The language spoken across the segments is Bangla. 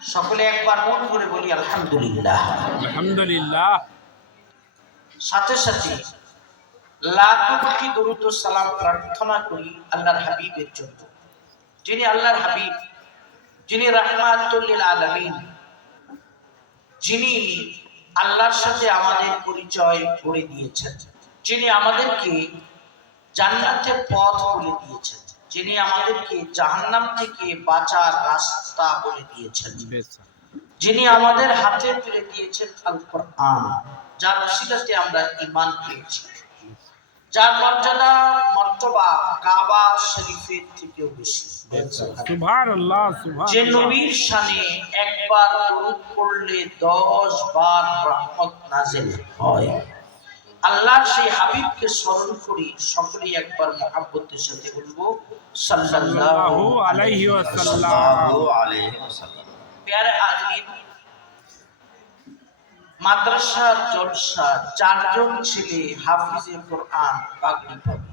সকলে একবার মন করে বলি আলহামদুলিল্লাহ। আলহামদুলিল্লাহ। সাথে সাথে লাখো কোটি দরুদ ও সালাম প্রার্থনা করি আল্লাহর হাবিবের জন্য, যিনি আল্লাহর হাবিব, যিনি রাহমাতুল লিল আলামিন, যিনি আল্লাহর সাথে আমাদের পরিচয় করে দিয়েছেন, যিনি আমাদেরকে জান্নাতের পথ বলে দিয়েছেন, যিনি আমাদেরকে জাহান্নাম থেকে বাঁচার রাস্তা বলে দিয়েছেন, যিনি আমাদের হাতে তুলে দিয়েছেন আল কোরআন, যার ওসিলাতে আমরা ঈমান পেয়েছি, যার মর্যাদা মর্তবা কাবা শরীফের থেকেও বেশি। সুবহানাল্লাহ, সুবহানাল্লাহ। যে নবীর শানে একবার দরুদ পড়লে 10 বার রহমত নাযিল হয়, আল্লাহর সেই হাবিবকে স্মরণ করি। সকলেই একবার মুহাব্বতের সাথে বলবো সাল্লাল্লাহু আলাইহি ওয়াসাল্লাম। প্যারে হাজরিন, মাদ্রাসার জলসা 4 জন ছেলে হাফিজে কোরআন পাগড়ি পাবে,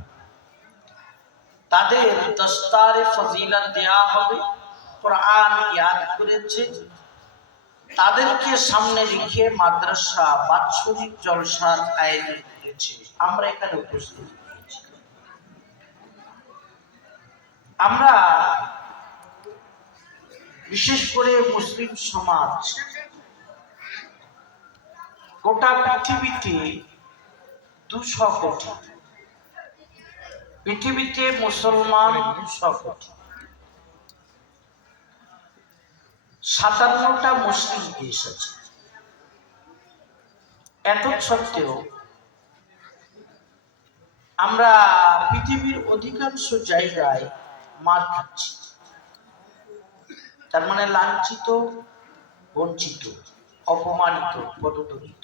তাদের দস্তারে ফজিলত দেয়া হবে। কোরআন ইয়াদ করেছে, তাদেরকে সামনে রেখে মাদ্রাসা বাৎসরিক জলসার আয়োজন করেছে। আমরা এখানে উপস্থিত হয়েছি। আমরা বিশেষ করে মুসলিম সমাজ গোটা পৃথিবীতে 200 কোটি, পৃথিবীতে মুসলমান 200 কোটি, 57টা মুসলিম দেশ আছে। এত সত্ত্বেও আমরা পৃথিবীর অধিকাংশ জায়গায় মার খাচ্ছি, তার মানে লাঞ্ছিত, বঞ্চিত, অপমানিত, পদদলিত।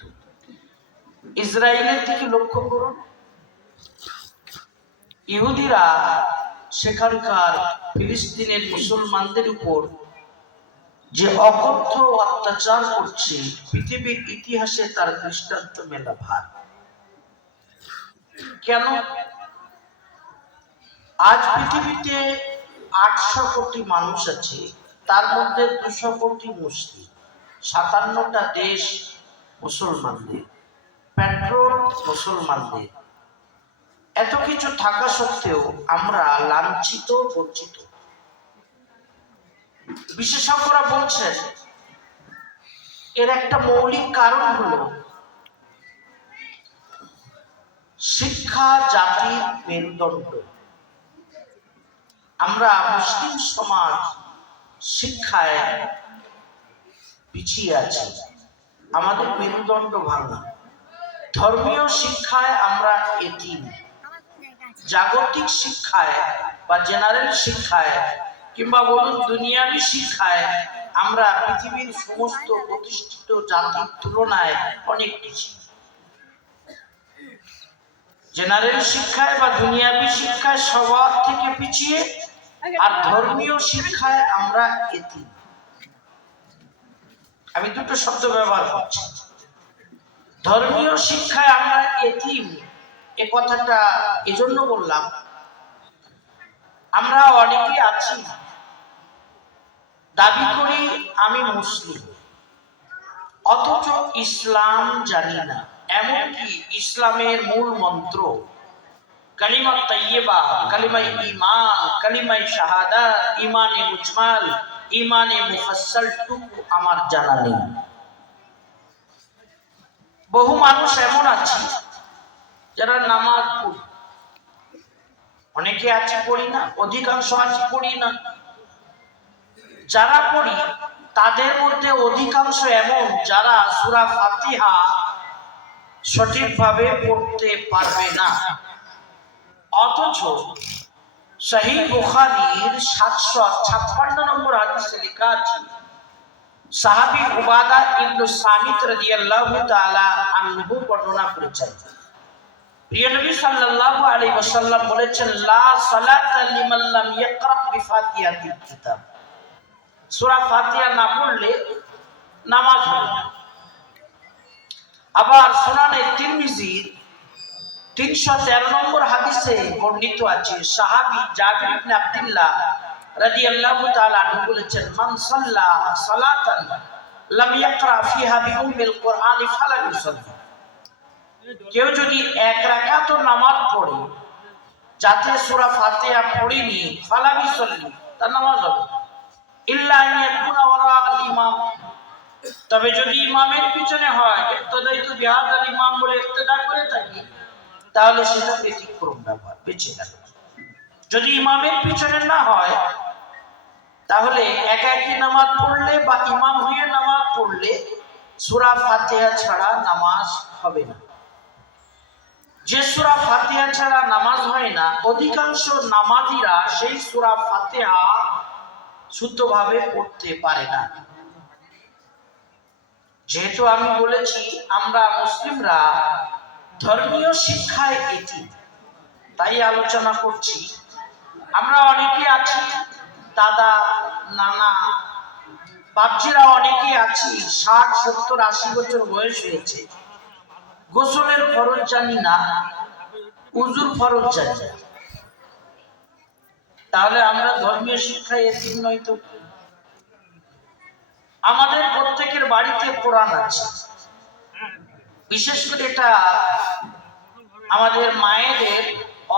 ইসরায়েলের দিকে লক্ষ্য করুন, ইহুদিরা সেখানকার ফিলিস্তিনের মুসলমানদের উপর যে অকথ্য অত্যাচার করছে, পৃথিবীর ইতিহাসে তার দৃষ্টান্ত মেলা ভার। কেন? আজ পৃথিবীতে 800 কোটি মানুষ আছে, তার মধ্যে 200 কোটি মুসলিম, 57টা দেশ মুসলমানদের, পেট্রোল মুসলমানদের। এত কিছু থাকা সত্ত্বেও আমরা লাঞ্ছিত, বঞ্চিত। বিশেষজ্ঞরা বলছেন এর একটা মৌলিক কারণ হলো শিক্ষা জাতির মেরুদণ্ড। আমরা মুসলিম সমাজ শিক্ষায় পিছিয়ে আছি, আমাদের মেরুদণ্ড ভাঙা। ধর্মীয় শিক্ষায় আমরা এতিম, জাগতিক শিক্ষায় বা জেনারেল শিক্ষায় কিংবা বলুন দুনিয়াবি শিক্ষায় আমরা পৃথিবীর সমস্ত প্রতিষ্ঠিত জাতির তুলনায় অনেক পিছিয়ে। জেনারেল শিক্ষায় বা দুনিয়াবি শিক্ষায় সবার থেকে পিছিয়ে, আর ধর্মীয় শিক্ষায় আমরা এতিম। আমি দুটো শব্দ ব্যবহার করছি। ধর্মীয় শিক্ষায় আমরা এতিম, এ কথাটা এজন্য বললাম, আমরা অনেকে আছি দাবি করি আমি মুসলিম, অথচ ইসলাম জানি না। এমনকি ইসলামের মূল মন্ত্র কালিমা তাইয়্যিবা, কালিমা ঈমান, কালিমা শাহাদাত, ঈমানে মুজমাল, ঈমানে মুফাসসাল টুকু আমার জানা নেই। বহু মানুষ এমন আছে যারা নামাজ পড়ি, অনেকে আছে পড়ি না, অধিকাংশ আছে পড়ি না। যারা পড়ি তাদের মধ্যে অধিকাংশ এমন যারা সূরা ফাতিহা সঠিকভাবে পড়তে পারবে না। অথচ সহিহ বুখারীর 756 নম্বর হাদিসে লেখা আছে, সাহাবী উবাদা ইবনে সামিত রাদিয়াল্লাহু তাআলা আনহু বর্ণনা করেছেন, প্রিয় নবী সাল্লাল্লাহু আলাইহি ওয়াসাল্লাম বলেছেন, লা সালাতা লিমান লাম ইয়াকরা বিফাতিহাতিল কিতাব। সূরা ফাতিহা না পড়লে নামাজ হবে না। আবার সুনানে তিরমিজির 313 নম্বর হাদিসে বর্ণিত আছে, সাহাবী জাবির ইবনে আব্দুল্লাহ রাদিয়াল্লাহু তাআলা আনহু বলেছেন, মান সাল্লা সালাতান লাম ইয়াকরা ফিহা বিউম্মিল কুরআনি ফালাম ইউসাল্লি। কেউ যদি এক রাকাত নামাজ পড়ে যাতে সূরা ফাতিহা পড়েনি, ফালাম ইউসাল্লি, তার নামাজ হবে ইল্লা আন ইয়াকুনা ওয়ারা আল ইমাম, তবে যদি ইমামের পিছনে হয়, ইক্তাদাইতু বিহাদাল ইমাম বলে ইক্তেদা করে থাকি, তাহলে সেটা ব্যতিক্রম ব্যাপার, বেঁচে গেল। যদি ইমামের পিছনে না হয়, তাহলে একাকী নামাজ পড়লে বা ইমাম হয়ে নামাজ পড়লে সূরা ফাতিহা ছাড়া নামাজ হবে না। যে সূরা ফাতিহা ছাড়া নামাজ হয় না, অধিকাংশ নামাজীরা সেই সূরা ফাতিহা শুদ্ধভাবে পড়তে পারে না। যেহেতু আমি বলেছি আমরা মুসলিমরা ধর্মীয় শিক্ষায় এটি, তাই আলোচনা করছি। আমরা অনেকে আছি, দাদা নানা বাপজিরা অনেকে আছি 60, 70, 80 বছর বয়স হয়েছে, গোসলের ফরজ জানি না, উজুর ফরজ জানি না। তাহলে আমরা ধর্মীয় শিক্ষায় এতিম নই তো? আমাদের প্রত্যেকের বাড়িতে কোরআন আছে। বিশেষ করে এটা আমাদের মায়েদের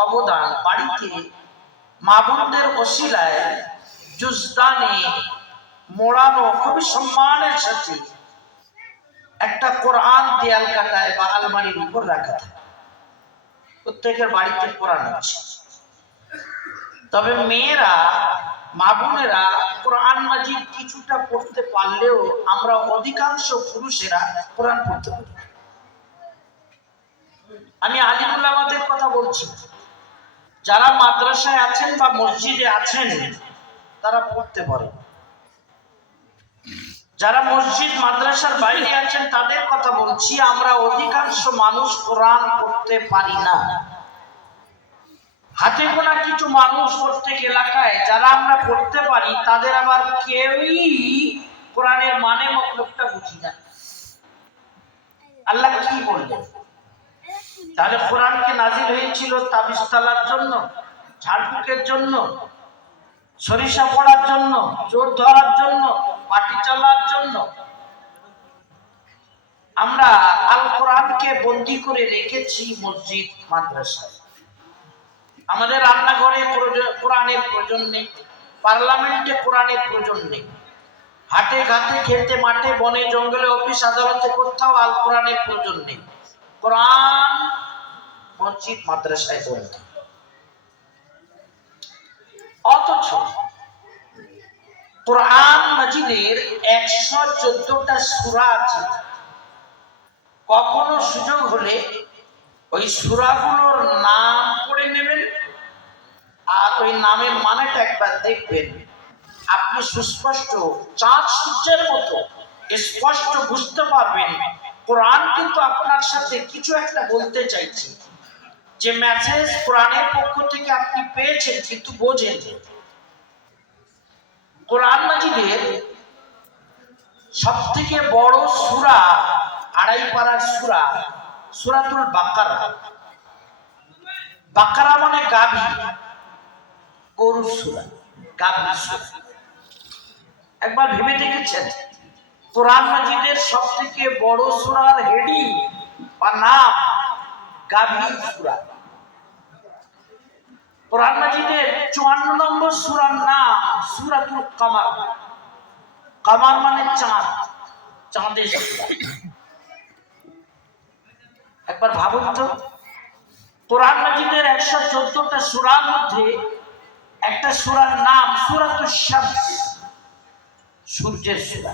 অবদান, বাড়িতে মা বোনদের ওসিলায় জুজদানে মোড়ানো খুবই সম্মানের সাথে একটা কোরআন দেয়াল কাটায় বা আলমারির উপর রাখা থাকে। প্রত্যেকের বাড়িতে কোরআন আছে। তবে মেয়েরা, মা বোনেরা কোরআন মাজিদ কিছুটা পড়তে পারলেও আমরা অধিকাংশ পুরুষেরা কোরআন পড়তে পারি। আমি আলিম উলামাদের কথা বলছি, যারা মাদ্রাসায় আছেন বা মসজিদে আছেন তারা পড়তে পারে। যারা মসজিদ মাদ্রাসার বাইরে আছেন তাদের কথা বলছি, আমরা অধিকাংশ মানুষ কোরআন পড়তে পারি না। হাতে গোনা কিছু মানুষ প্রত্যেক এলাকায় যারা আমরা পড়তে পারি, তাদের আবার কেউই কোরআনের মানে মতলবটা বুঝি না। আল্লাহ কি বললেন? তাহলে কোরআনকে নাজিল হয়েছিল তাবিজ তালার জন্য, ঝাড়ফুঁকের জন্য, সরিষা পড়ার জন্য, চোর ধরার জন্য, পাটি চালার জন্য? আমরা আল কোরআনকে বন্দী করে রেখেছি মসজিদ মাদ্রাসায়। আমাদের রান্নাঘরে কোরআনের প্রয়োজন নেই, পার্লামেন্টে কোরআনের প্রয়োজন নেই, হাটে ঘাটে খেতে মাঠে বনে জঙ্গলে অফিস আদালতে কোথাও আল কোরআনের প্রয়োজন নেই। কোরআন মসজিদ মাদ্রাসায় বন্দী। অথচ কোরআন মাজিদের 114টা সূরা আছে। কখনো সুযোগ হলে ওই সূরাগুলোর নাম পড়ে নেবেন আর ওই নামের মানেটা একবার দেখবেন, আপনি সুস্পষ্ট চাঁদ সূর্যের মতো স্পষ্ট বুঝতে পারবেন কোরআন কিন্তু আপনার সাথে কিছু একটা বলতে চাইছে। যে মেসেজ কোরআনের পক্ষ থেকে আপনি পেয়েছেন কিন্তু বোঝেন। কোরআন মাজিদের সবথেকে বড় সূরা, 2.5 পারার সূরা, সূরাতুল বাকারা। বাকারা মানে গাভী, গরুর সূরা, গাভীর সূরা। একবার ভেবে দেখেছেন কোরআন মাজিদের সবথেকে বড় সূরার হেডিং বা নাম গাভীর সূরা। কোরআন মাজিদের 54 নম্বর সূরার নাম সূরাতুল কামার। কামার মানে চাঁদ, চাঁদের সূরা। একবার ভাবুন তো, কোরআন মাজিদের 114টা সূরার মধ্যে একটা সূরার নাম সূরাতুশ শামস, সূর্যের সূরা।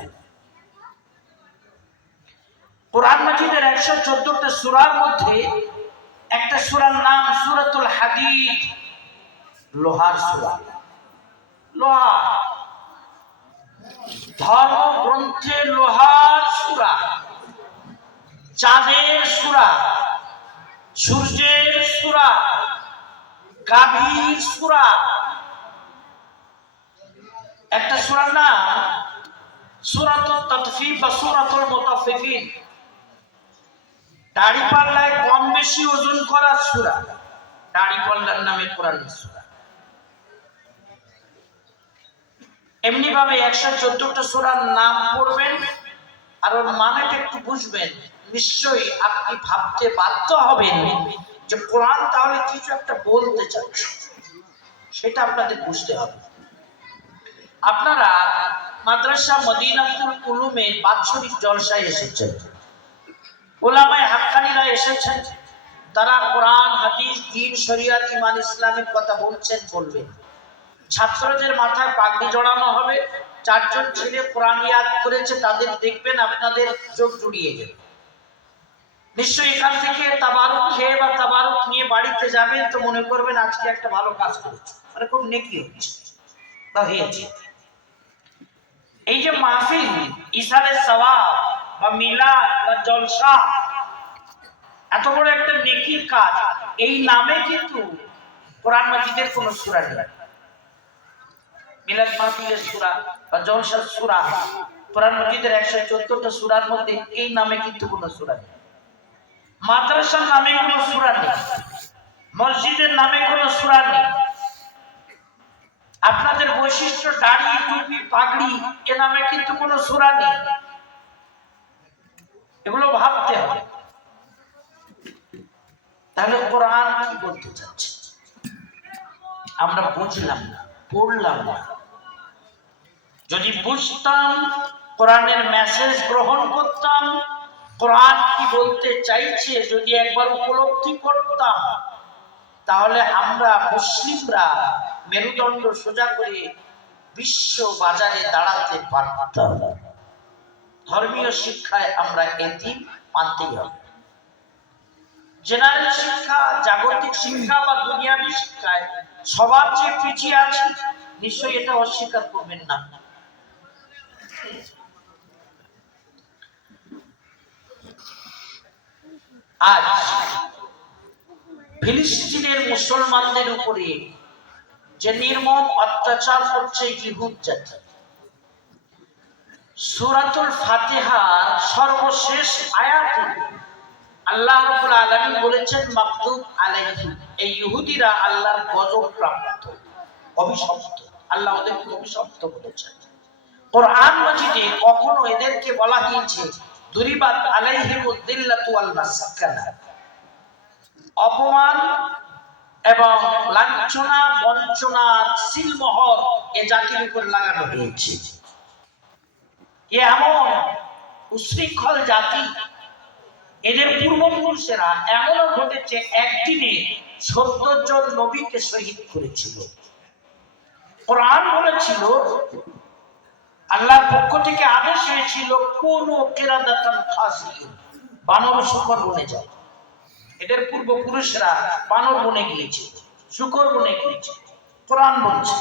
কোরআন মাজিদের 114টা সূরার মধ্যে একটা সূরার নাম সূরাতুল হাদীদ, লোহার সূরা। লোহা, ধর্মগ্রন্থে লোহার সূরা, চাঁদের সূরা, সূর্যের সূরা, গাভীর সূরা। একটা সূরার নাম সূরাতুত তাতফিফ বা সূরাতুল মুতাফফিফিন, দাড়ি পাল্লায় কম বেশি ওজন করার সূরা, দাড়ি পাল্লার নামে কোরআনের সূরা। এমনি ভাবে 114টা সূরার নাম পড়বেন আর ওর মানেটা একটু বুঝবেন, নিশ্চয়ই আপনি ভাবতে বাধ্য হবেন যে কোরআন তাহলে কিছু একটা বলতে চাচ্ছে, সেটা আপনাদের বুঝতে হবে। আপনারা মাদ্রাসা মদিনাতুল উলুমে বাৎসরিক জলসায় এসেছেন, উলামায়ে হাক্কানীরা এসেছেন, তারা কোরআন হাদিস দ্বীন শরীয়ত ঈমান ইসলামের কথা বলছেন, বলবেন। ছাত্রদের মাথায় পাগড়ি জড়ানো হবে, 4 জন ছেলে কোরআন ইয়াদ করেছে, তাদের দেখবেন আপনাদের চোখ জুড়িয়ে যাবে। নিশ্চয়ই এখান থেকে তাবারুক খেয়ে বা তাবারুক নিয়ে বাড়িতে যাবেন তো মনে করবেন আজকে একটা ভালো কাজ করেছে, মানে খুব নেকি হচ্ছে বা হয়েছে। এই যে মাহফিল, ইসারে সওয়াব বা মিলাদ বা জলসা, এত বড় একটা নেকির কাজ, এই নামে কিন্তু কোরআন মাজিদের কোন সূরা নেই। মিলাদ মাহফিলের সূরা বা জলসার সূরা, কোরআন মাজিদের 114টা সূরার মধ্যে এই নামে কিন্তু কোন সূরা নেই। মাদ্রাসার নামে কোন সূরা নেই, মসজিদের নামে কোন সূরা নেই। আপনাদের বৈশিষ্ট্য দাড়ি, টুপি, পাগড়ি, এ নামে কিন্তু কোন সূরা নেই। এগুলো ভাবতে হবে। তাহলে কোরআন কি বলতে চাচ্ছে আমরা বুঝলাম না, পড়লাম না। যদি বুঝতাম, কোরআনের মেসেজ গ্রহণ করতাম, কোরআন কি বলতে চাইছে যদি একবার উপলব্ধি করতাম, তাহলে আমরা মুসলিমরা মেরুদণ্ড সোজা করে বিশ্ব বাজারে দাঁড়াতে পারতাম। ধর্মীয় শিক্ষায় আমরা এতিম মানতেই হবে। জেনারেল শিক্ষা, জাগতিক শিক্ষা বা দুনিয়াবী শিক্ষায় সবার চেয়ে পিছিয়ে আছে, নিশ্চয়ই এটা অস্বীকার করবেন না। আজ ফিলিস্তিনের মুসলমানদের উপরে যে নির্মম অত্যাচার করছে ইহুদ জাতি, সূরাতুল ফাতিহার সর্বশেষ আয়াতে আল্লাহ রাব্বুল আলামিন বলেছেন মাকতুব আলাইহিম, এই ইহুদিরা আল্লাহর গজব প্রাপ্ত, অভিশপ্ত। আল্লাহ ওদেরকে অভিশপ্ত বলেছেন। কোরআন মাজিদে কখনো এদেরকে বলা হয়েছে দুরিবাত আলাইহিমুদ দিল্লাতু ওয়াল মাসকানা, অপমান এবং লাঞ্ছনা, বঞ্চনা, সিলমোহর এ জাতির উপর লাগানো হয়েছে। এমন উশৃঙ্খল জাতি, এদের পূর্বপুরুষেরা এমনও ঘটেছে একদিনে 70 জন নবীকে শহীদ করেছিল। কোরআন বলেছিল, আল্লাহর পক্ষ থেকে আদেশ হয়েছিল কোন কিরাদাতান খাসিন, বানর শুকর বনে যায়। এদের পূর্বপুরুষরা বানর বনে গিয়েছে, শুকর বনে গিয়েছে। কোরআন বলছে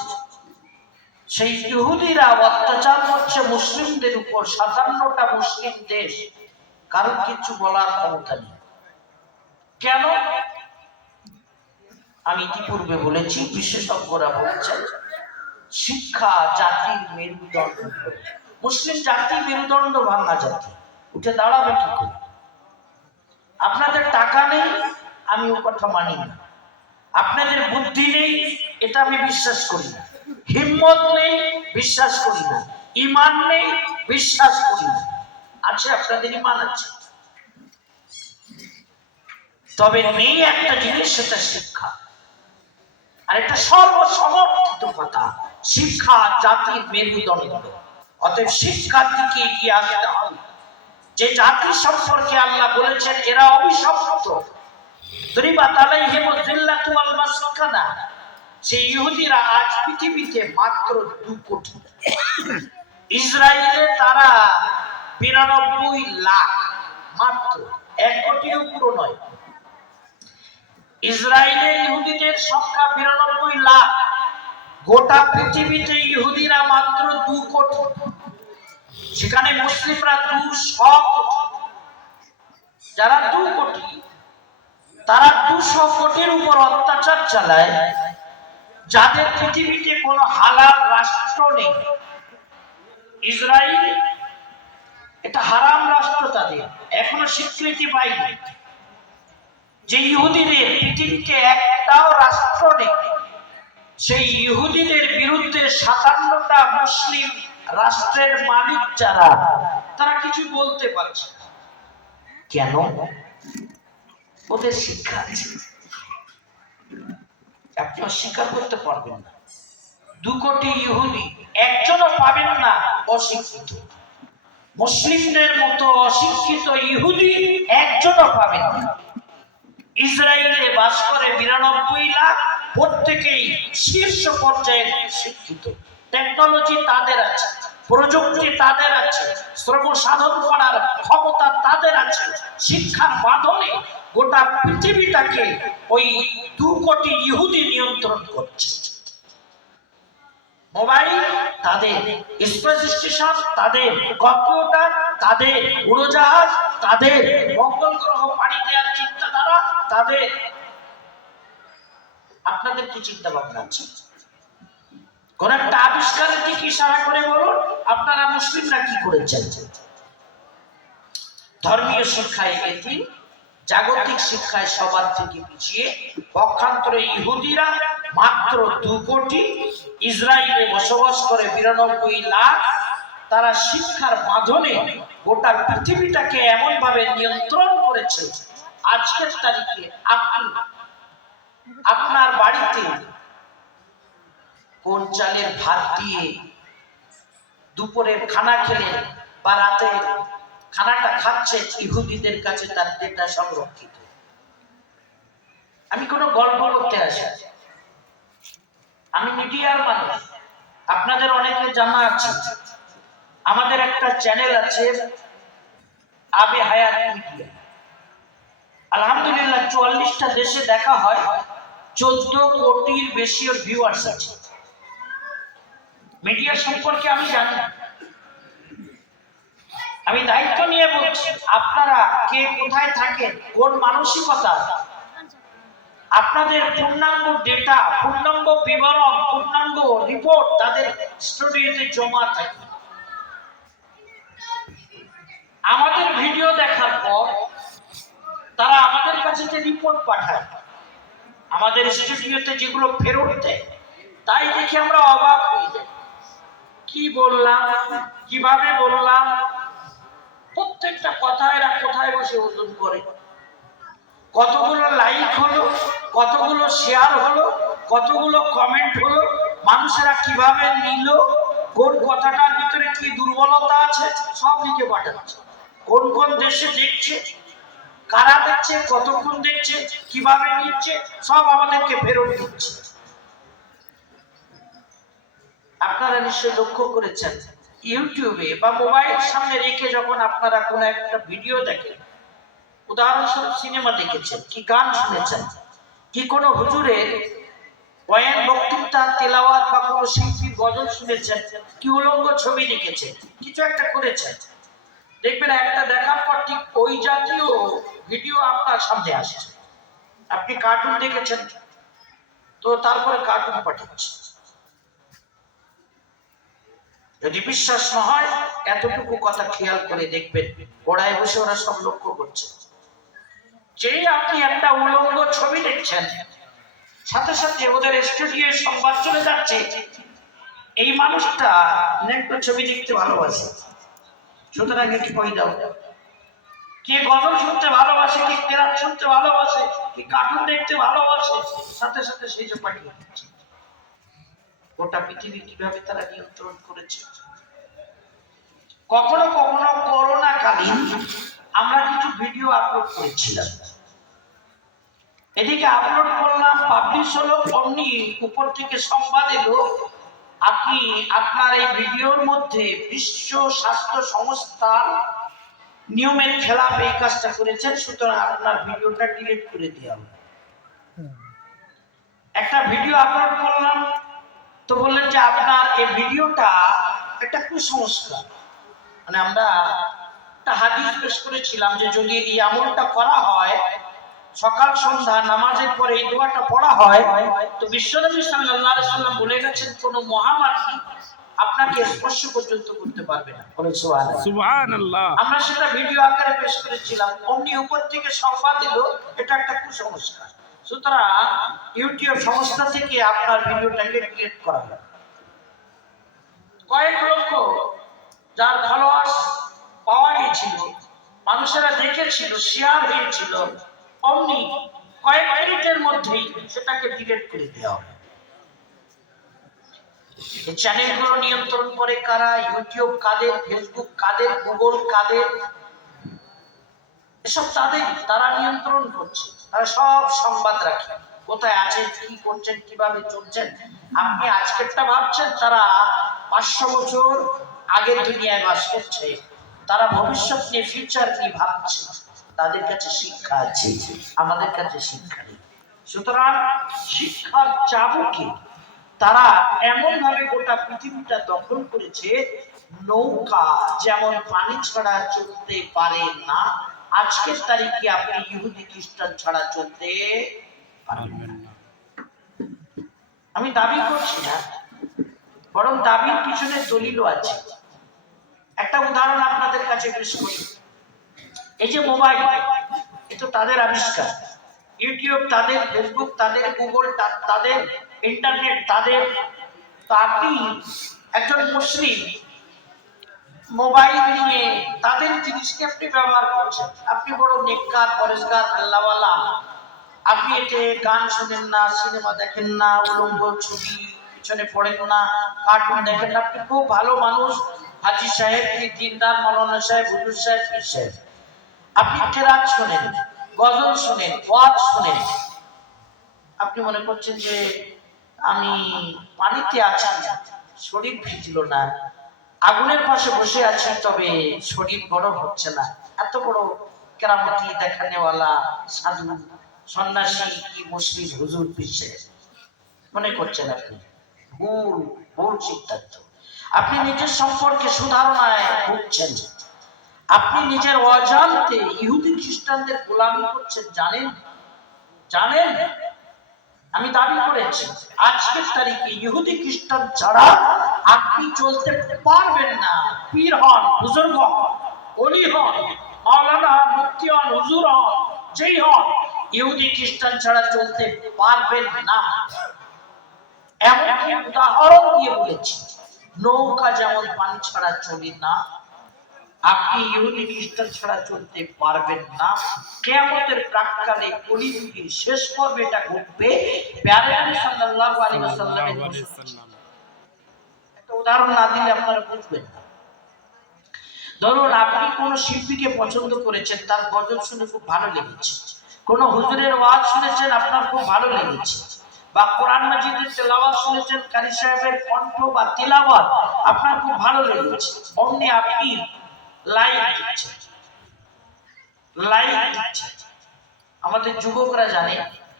সেই ইহুদিরা অত্যাচার করছে মুসলিমদের উপর। 57টা মুসলিম দেশ, কারণ কিছু বলার ক্ষমতা নেই। কেন? আমি ইতিপূর্বে বলেছি, বিশেষজ্ঞরা বলছেন শিক্ষা জাতির মেরুদণ্ড। মুসলিম জাতি মেরুদণ্ড ভাঙা জাতি, উঠে দাঁড়াবে কি করে? আপনাদের টাকা নেই, আমি ও কথা মানি না। আপনাদের বুদ্ধি নেই, এটা আমি বিশ্বাস করি না। হিম্মত নেই, বিশ্বাস করি না। ঈমান নেই, বিশ্বাস করি না। আছে, আপনাদের ঈমান আছে, তবে নেই একটা জিনিস, সেটা শিক্ষা। আর এটা সর্বসমর্থিত কথা, শিক্ষা জাতির মেরুদণ্ড। অতএব শিক্ষার দিকে এগিয়ে আসতে হবে। যে জাতি সম্পর্কে আল্লাহ বলেছেন এরা অভিশপ্ত, দুরিবাত আলাইহিমুদ দিল্লাতু ওয়াল মাসকানা, সেই ইহুদিরা আজ পৃথিবীতে মাত্র 2 কোটি। ইসরায়েলে তারা 92 লাখ, মাত্র 1 কোটির উপরও নয়। ইসরায়েলের ইহুদিদের সংখ্যা 92 লাখ, গোটা পৃথিবীতে ইহুদিরা মাত্র 2 কোটি। সেখানে মুসলিমরা 200 কোটি। যারা 2 কোটি, তারা 200 কোটির উপর অত্যাচার চালায়, যাদের পৃথিবীতে কোনো হালাল রাষ্ট্র নেই। ইসরায়েল এটা হারাম রাষ্ট্র, তাদের এখনো স্বীকৃতি পায়নি। যে ইহুদিদের পৃথিবীতে একটাও রাষ্ট্র নেই, সেই ইহুদিদের বিরুদ্ধে 57টা মুসলিম রাষ্ট্রের মালিক যারা, তারা কিছু বলতে পারছে না। কেন? ওদের শিক্ষা আছে, আপনি অস্বীকার করতে পারবেন না। 2 কোটি ইহুদি, একজনও পাবেন না অশিক্ষিত। মুসলিমদের মতো অশিক্ষিত ইহুদি একজনও পাবেন না। ইসরায়েলে বাস করে 92 লাখ, প্রত্যেকেই শীর্ষ পর্যায়ের শিক্ষিত। টেকনোলজি তাদের আছে, প্রযুক্তি তাদের আছে, শ্রম সাধন করার ক্ষমতা তাদের আছে। শিক্ষার মাধ্যমে গোটা পৃথিবীটাকে ওই 2 কোটি ইহুদি নিয়ন্ত্রণ করছে। মোবাইল তাদের, স্পেস স্টেশন তাদের, কম্পিউটার তাদের, উড়োজাহাজ তাদের, মঙ্গল গ্রহ পাড়ি দেওয়ার চিন্তাধারা তাদের। আপনাদের কি চিন্তা ভাবনা আছে? কোন একটা আবিষ্কারের দিকে ইশারা করে বলুন, আপনারা মুসলিমরা কি করেছেন? ধর্মীয় শিক্ষায় এতিম, জাগতিক শিক্ষায় সবার থেকে পিছিয়ে। পক্ষান্তরে ইহুদিরা মাত্র 2 কোটি, ইসরায়েলে বসবাস করে 92 লাখ। তারা শিক্ষার মাধ্যমে গোটা পৃথিবীটাকে এমন ভাবে নিয়ন্ত্রণ করেছে। আজকের তারিখে আপনি আপনার বাড়িতে কোন চালের ভাত দিয়ে দুপুরের খানা খেলেন বা রাতে খানাটা খাচ্ছেন, ইহুদিদের কাছে তার ডেটা সংরক্ষিত। আমি কোনো গল্প করতে আসি, আমি মিডিয়ার মানুষ, আপনাদের অনেকে জানা আছে। আমাদের একটা চ্যানেল আছে আবে হায়াত মিডিয়া, আলহামদুলিল্লাহ 44টা দেশে দেখা হয়, 14 কোটির বেশি ভিউয়ার্স আছে। মিডিয়া সম্পর্কে আমি জানি, আমি দায়িত্ব নিয়ে বলছি। আপনারা কে কোথায় থাকেন, কোন মানসিকতা, আপনাদের পূর্ণাঙ্গ ডেটা, পূর্ণাঙ্গ বিবরণ, পূর্ণাঙ্গ রিপোর্ট তাদের স্টুডিওতে জমা থাকে। আমাদের ভিডিও দেখার পর তারা আমাদের কাছে যে রিপোর্ট পাঠায়, আমাদের স্টুডিওতে যেগুলো ফেরত দেয়, তাই দেখে আমরা অবাক হয়ে যাই। কি বললাম, কিভাবে বললাম, প্রত্যেকটা কথা এরা কোথায় বসে ওজন করে, কতগুলো লাইক হলো, কতগুলো শেয়ার হলো, কতগুলো কমেন্ট হলো, মানুষেরা কিভাবে নিল, কোন কথাটার ভিতরে কি দুর্বলতা আছে, সব লিখে পাঠাচ্ছে। কোন কোন দেশে দেখছে, কারা দেখছে, কতক্ষণ দেখছে, কিভাবে নিচ্ছে, সব আমাদেরকে ফেরত দিচ্ছে। আপনারা নিশ্চয়ই লক্ষ্য করেছেন, ইউটিউবে বা মোবাইল সামনে রেখে যখন আপনারা কোনো একটা ভিডিও দেখেন, উদাহরণস্বরূপ সিনেমা দেখেছেন, কি গান শুনেছেন, কি কোনো হুজুরের বয়ান, বক্তৃতা, তেলাওয়াত বা কোনো শিল্পীর গজল শুনেছেন, কি উলঙ্গ ছবি দেখেছেন, কিছু একটা করেছেন, দেখবেন একটা দেখার পর ঠিক ওই জাতীয় ভিডিও আপনার সামনে আসছে। আপনি কার্টুন দেখেছেন, তো তারপরে কার্টুন পাঠাচ্ছে। যদি বিশ্বাস না হয়, এতটুকু কথা খেয়াল করে দেখবেন, গোড়ায় বসে ওরা সব লক্ষ্য করছে। যেই আপনি একটা উলঙ্গ ছবি দেখছেন, সাথে সাথে ওদের স্টুডিওর সংবাদ চলে যাচ্ছে, এই মানুষটা নেকড়ে ছবি দেখতে ভালোবাসে, সুতরাং একে কই দাও। কে গজল শুনতে ভালোবাসে, কি তেরাত শুনতে ভালোবাসে, কি কার্টুন দেখতে ভালোবাসে, সাথে সাথে সেই যে পাঠিয়ে দিচ্ছে। গোটা পৃথিবী কিভাবে তারা নিয়ন্ত্রণ করেছে। কখনো কখনো করোনা কালীন আমরা কিছু ভিডিও আপলোড করেছিলাম, এদিকে আপলোড করলাম, পাবলিশ হলো, অমনি উপর থেকে সংবাদ এলো, আপনি আপনার এই ভিডিওর মধ্যে বিশ্ব স্বাস্থ্য সংস্থার নিয়মের খেলাপ এই কাজটা করেছেন, সুতরাং আপনার ভিডিওটা ডিলিট করে দেওয়া হবে। একটা ভিডিও আপলোড করলাম, তো বললেন যে আপনার এই ভিডিওটা একটা কুসংস্কার। মানে আমরা একটা হাদিস পেশ করেছিলাম যে যদি এই আমলটা করা হয়, সকাল সন্ধ্যা নামাজের পরে এই দোয়াটা পড়া হয়, তো বিশ্বনবী সাল্লাল্লাহু আলাইহি সাল্লাম বলে গেছেন কোন মহামারী আপনাকে স্পর্শ পর্যন্ত করতে পারবে না। বলে সুবহানাল্লাহ। আমরা সেটা ভিডিও আকারে পেশ করেছিলাম, অমনি উপর থেকে সংবাদ দিল এটা একটা কুসংস্কার। সুতরাং ইউটিউব সংস্থা থেকে আপনার ভিডিওটাকে ডিলিট করা হবে। কয়েক লক্ষ যার ফলোয়ার্স পাওয়া গিয়েছিল, মানুষেরা দেখেছিল, শেয়ার হয়েছিল, অমনি কয়েক মিনিটের মধ্যেই সেটাকে ডিলিট করে দেওয়া হবে। এই চ্যানেলগুলো নিয়ন্ত্রণ করে কারা? ইউটিউব কাদের, ফেসবুক কাদের, গুগল কাদের, এসব তারা নিয়ন্ত্রণ করছে। তারা সব সংবাদ রাখে, কোথায় আছেন, কি করছেন, কিভাবে চলছেন। আপনি আজকেরটা ভাবছেন, তারা 500 বছর আগের দুনিয়ায় বাস করছে। তারা ভবিষ্যৎ নিয়ে, ফিউচার নিয়ে ভাবছে। তাদের কাছে শিক্ষা আছে, আমাদের কাছে শিক্ষা নেই। সুতরাং শিক্ষার চাবুকে তারা এমন ভাবে গোটা পৃথিবীটা দখল করেছে, নৌকা যেমন পানি ছাড়া চলতে পারে না, আজকের তারিখে আপনি ইহুদি খ্রিস্টান ছাড়া চলতে পারবেন না। আমি দাবি করছি না, বরং দাবির পিছনে দলিলও আছে। একটা উদাহরণ আপনাদের কাছে পেশ করি। এই যে মোবাইল, এটা তাদের আবিষ্কার। ইউটিউব তাদের, ফেসবুক তাদের, গুগল তাদের, ইন্টারনেট তাদের। তো আপনি একজন মুসলিম, মোবাইল নিয়ে তাদের জিনিসকে আপনি ব্যবহার করছেন। আপনি বড় নেককার, পরেশগার, আল্লাহওয়ালা। আপনি এতে গান শোনেন না, সিনেমা দেখেন না, উলঙ্গ ছবি পিছনে পড়েন না, কার্টুন দেখেন না। আপনি খুব ভালো মানুষ, হাজি সাহেব, দিনদার, মাওলানা সাহেব, হুজুর সাহেব, পীর সাহেব। আপনি কেরাত শোনেন, গজল শোনেন, ওয়াজ শোনেন। আপনি মনে করছেন যে আমি পানিতে আছি, শরীর ভিজলো না, আগুনের পাশে বসে আছি, তবে শরীর গরম হচ্ছে না। এত বড় কেরামতি দেখানেওয়ালা সাধু, সন্ন্যাসী, কি মুসলিম, হুজুর, পীর মনে করছেন আপনি। ভুল ভুল সিদ্ধান্ত। আপনি নিজের সম্পর্কে সুধারণায় ভুগছেন। আপনি নিজের অজান্তে ইহুদি খ্রিস্টানদের গোলামি করছেন। জানেন? জানেন? আমি দাবি করেছি, আজকের তারিখে ইহুদি খ্রিস্টান ছাড়া আপনি চলতে পারবেন না। পীর হন, বুজুর্গ হন, ওলি হন, মাওলানা হন, মুফতি হন, হুজুর হন, যেই হন, ইহুদি খ্রিস্টান ছাড়া চলতে পারবেন না। এমনকি উদাহরণ দিয়ে বলেছি, নৌকা যেমন পানি ছাড়া চলে না, আপনি ইহুদি খ্রিস্টান ছাড়া চলতে পারবেন না। কিয়ামতের প্রাক্কালে কলিযুগের শেষ পর্বে এটা ঘটবে। প্যারে নবী সাল্লাল্লাহু আলাইহি ওয়াসাল্লামের একটা উদাহরণ না দিলে আপনারা বুঝবেন না। ধরুন আপনি কোন শিল্পীকে পছন্দ করেছেন, তার গজল শুনে খুব ভালো লেগেছে, কোন হুজুরের ওয়াজ শুনেছেন, আপনার খুব ভালো লেগেছে, বা কোরআন মাজিদের তেলাওয়াত শুনেছেন, কারি সাহেবের কণ্ঠ বা তেলাওয়াত আপনার খুব ভালো লেগেছে। অমনি আপনি আমাদের যুবকরা জানে,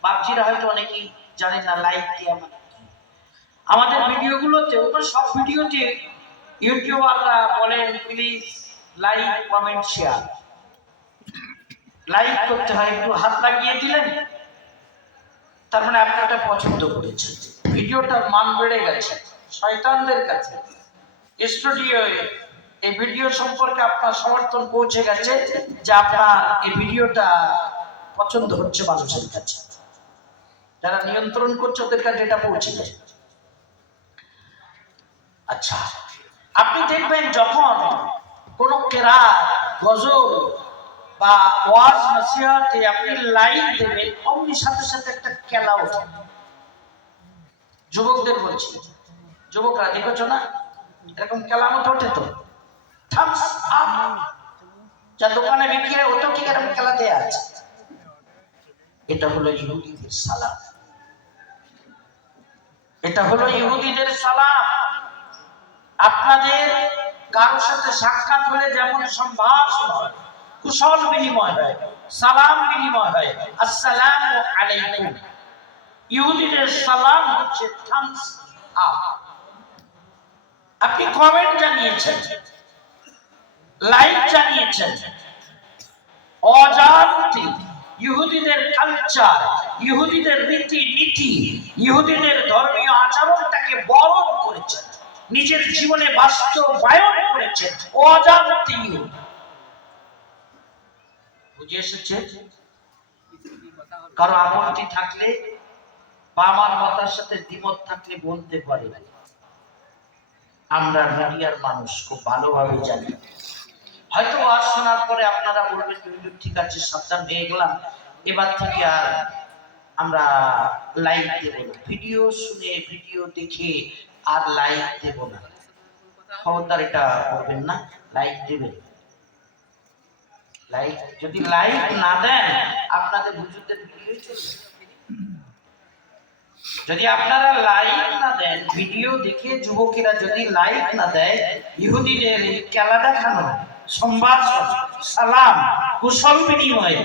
বাপজিরা হয়তো অনেকেই জানেন না লাইক কি। আমাদের ভিডিওগুলোতে, ওটা সব ভিডিওতে ইউটিউবাররা বলেন please like, comment, share. Like করতে হয়, একটু হাত লাগিয়ে দিলেন, তার মানে আপনি এটা পছন্দ করেছেন, ভিডিওটার মান বেড়ে গেছে। শয়তানদের কাছে স্টুডিও এই ভিডিও সম্পর্কে আপনার সমর্থন পৌঁছে গেছে যে আপনার এই ভিডিওটা পছন্দ হচ্ছে মানুষের কাছে। যারা নিয়ন্ত্রণ করছে ওদের কাছে এটা পৌঁছে যায়। আচ্ছা, আপনি দেখবেন যখন কোন কেরাত, গজল বা ওয়াজ নসিহতে আপনি লাইক দেবেন, অমনি সাথে সাথে একটা খেলা ওঠে। যুবকদের বলছি, যুবকরা দেখেছো না এরকম কেলামত ওঠে? তো থামস আপ যা দোকানে বিক্রি হয় ওটাও ঠিক এরকম খেলা দেয়া আছে। এটা হলো ইহুদিদের সালাম। এটা হলো ইহুদিদের সালাম। আপনাদের কারোর সাথে সাক্ষাৎ হলে যেমন সম্ভাষণ হয়, কুশল বিনিময় হয়, সালাম বিনিময় হয়, আসসালামু আলাইকুম, ইহুদিদের সালাম হচ্ছে থামস আপ। আপনি কমেন্ট জানিয়েছেন, লাইক জানিয়েছেন, অজান্তে ইহুদিদের কালচার, ইহুদিদের রীতি নীতি, ইহুদিদের ধর্মীয় আচরণটাকে বরণ করেছেন, নিজের জীবনে বাস্তবায়ন করেছেন অজান্তে। বুঝে এসেছে? কারো আপত্তি থাকলে বা আমার মতার সাথে দ্বিমত থাকলে বলতে পারে। আমরা মিডিয়ার মানুষ খুব ভালোভাবে জানি। হয়তো ওয়াজ শোনার পরে আপনারা বলবেন ঠিক আছে, সাবধান হয়ে গেলাম, এবার থেকে আর আমরা লাইভ দেব না, ভিডিও শুনে ভিডিও দেখে আর লাইভ দেব না। খবরদার এটা বলবেন না, লাইভ দেবেন। লাইভ যদি লাইভ না দেন আপনাদের হুজুরদের ভিডিও চলবে। যদি আপনারা লাইক না দেন, ভিডিও দেখে যুবকেরা যদি লাইক না দেয়, ইহুদিদের খেলা দেখানো, সম্ভাষণ, সালাম, কুশল বিনিময়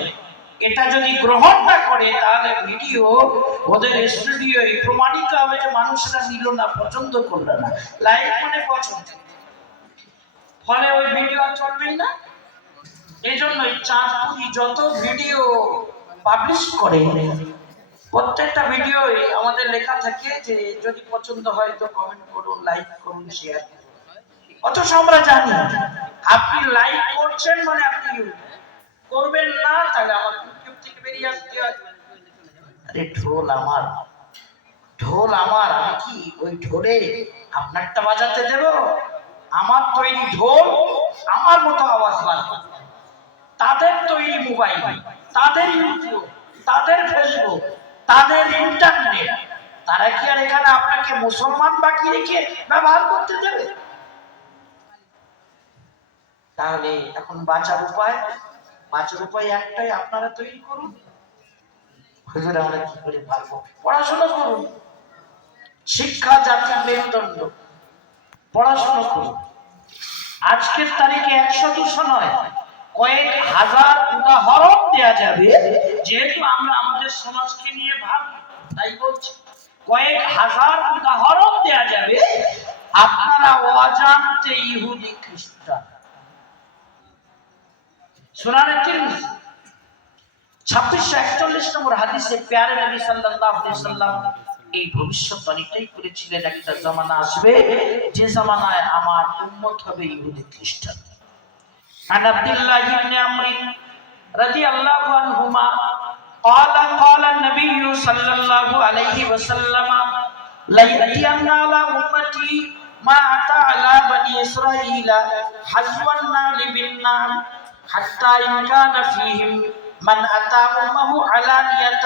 এটা যদি গ্রহণ না করে, তাহলে ভিডিও ওদের স্টুডিও প্রমাণিত হবে যে মানুষরা নিল না, পছন্দ করলো না। লাইক মানে পছন্দ, ফলে ওই ভিডিও চলবেই না। এই জন্যই চাঁদপুরি যত ভিডিও পাবলিশ করে, প্রত্যেকটা ভিডিও আমাদের লেখা থাকে যে যদি পছন্দ হয় তো কমেন্ট করুন, লাইক করুন, শেয়ার করুন। অথচ আমরা জানি আপনি লাইক করছেন মানে আপনি করবেন না, তাহলে আমার ইউটিউব থেকে বেরিয়ে আসতে হয়। আরে ঢোল আমার, ঢোল আমার, আমি কি ওই ঢোলে আপনারটা বাজাতে দেব? আমার তৈরি ঢোল আমার মতো আওয়াজ বাজবে। তাদের তৈরি মোবাইল, তাদের ইউটিউব, তাদের ফেসবুক, তাদের ইন্টারনেট, তারা কি আর এখানে আপনাকে মুসলমান বাকি রেখে ব্যবহার করতে দেবে? তাহলে এখন বাঁচার উপায় একটাই, আপনারা তৈরি করুন। হুজুর আমরা কি করে পারবো? পড়াশোনা করুন, শিক্ষা জাতির মেরুদণ্ড, পড়াশোনা করুন। আজকের তারিখে 100-200 নয়, কয়েক হাজার উদাহরণ দেয়া যাবে। যেহেতু আমরা আমাদের সমাজকে নিয়ে ভাবি তাই বলছি, কয়েক হাজার উদাহরণ দেয়া যাবে। আপনারা অজান্তে ইহুদি খ্রিস্টান। সুনানে তিরমিজি 2641 নম্বর হাদিসে প্যারে নবী সাল্লাল্লাহু আলাইহি ওয়াসাল্লাম এই ভবিষ্যৎবাণীটাই করেছিলেন, একটা জামানা আসবে যে জামানায় আমার উম্মত হবে ইহুদি খ্রিস্টান। عن عبد الله بن عمرو رضي الله عنهما قال النبي صلى الله عليه وسلم لا يأتين على أمتي ما أتى على بني إسرائيل حذو النعل بالنعل حتى إن كان فيهم من أتى أمه علانية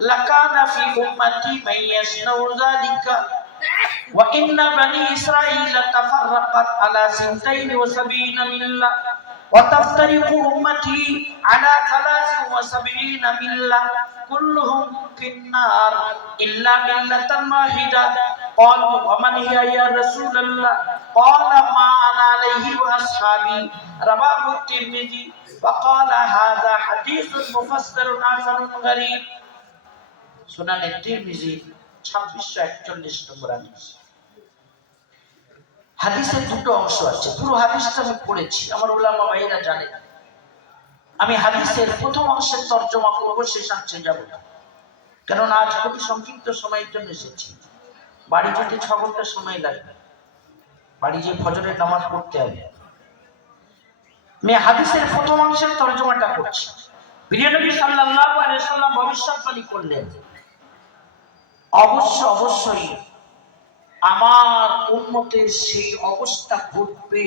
لكان في أمتي من يصنع ذلك وإن بني إسرائيل تفرقت على 72 ملة وتفترق أمتي على 73 ملة كلهم في النار إلا ملة واحدة قالوا ومن هي يا رسول الله قال ما أنا عليه وأصحابي رواه الترمذي وقال هذا حديث مفسر حسن غريب সুনান তিরমিজি 2641 নম্বর হাদিস। হাদিসের দুটো অংশ আছে, পুরো হাদিসটা আমি পড়েছি, আমার উলামা ভাইরা জানেন। আমি হাদিসের প্রথম অংশের তরজমা করব, শেষ অংশে যাব না, কারণ আজ খুবই সংক্ষিপ্ত সময়ের জন্য এসেছি। বাড়ি যেতে 6 ঘন্টা সময় লাগবে, বাড়ি যে ফজরের নামাজ পড়তে হবে। আমি হাদিসের প্রথম অংশের তরজমাটা করছি। প্রিয় নবী সাল্লাল্লাহু আলাইহি ওয়াসাল্লাম ভবিষ্যৎবাণী করলেন, অবশ্যই আমার উম্মতের সেই অবস্থা ঘটবে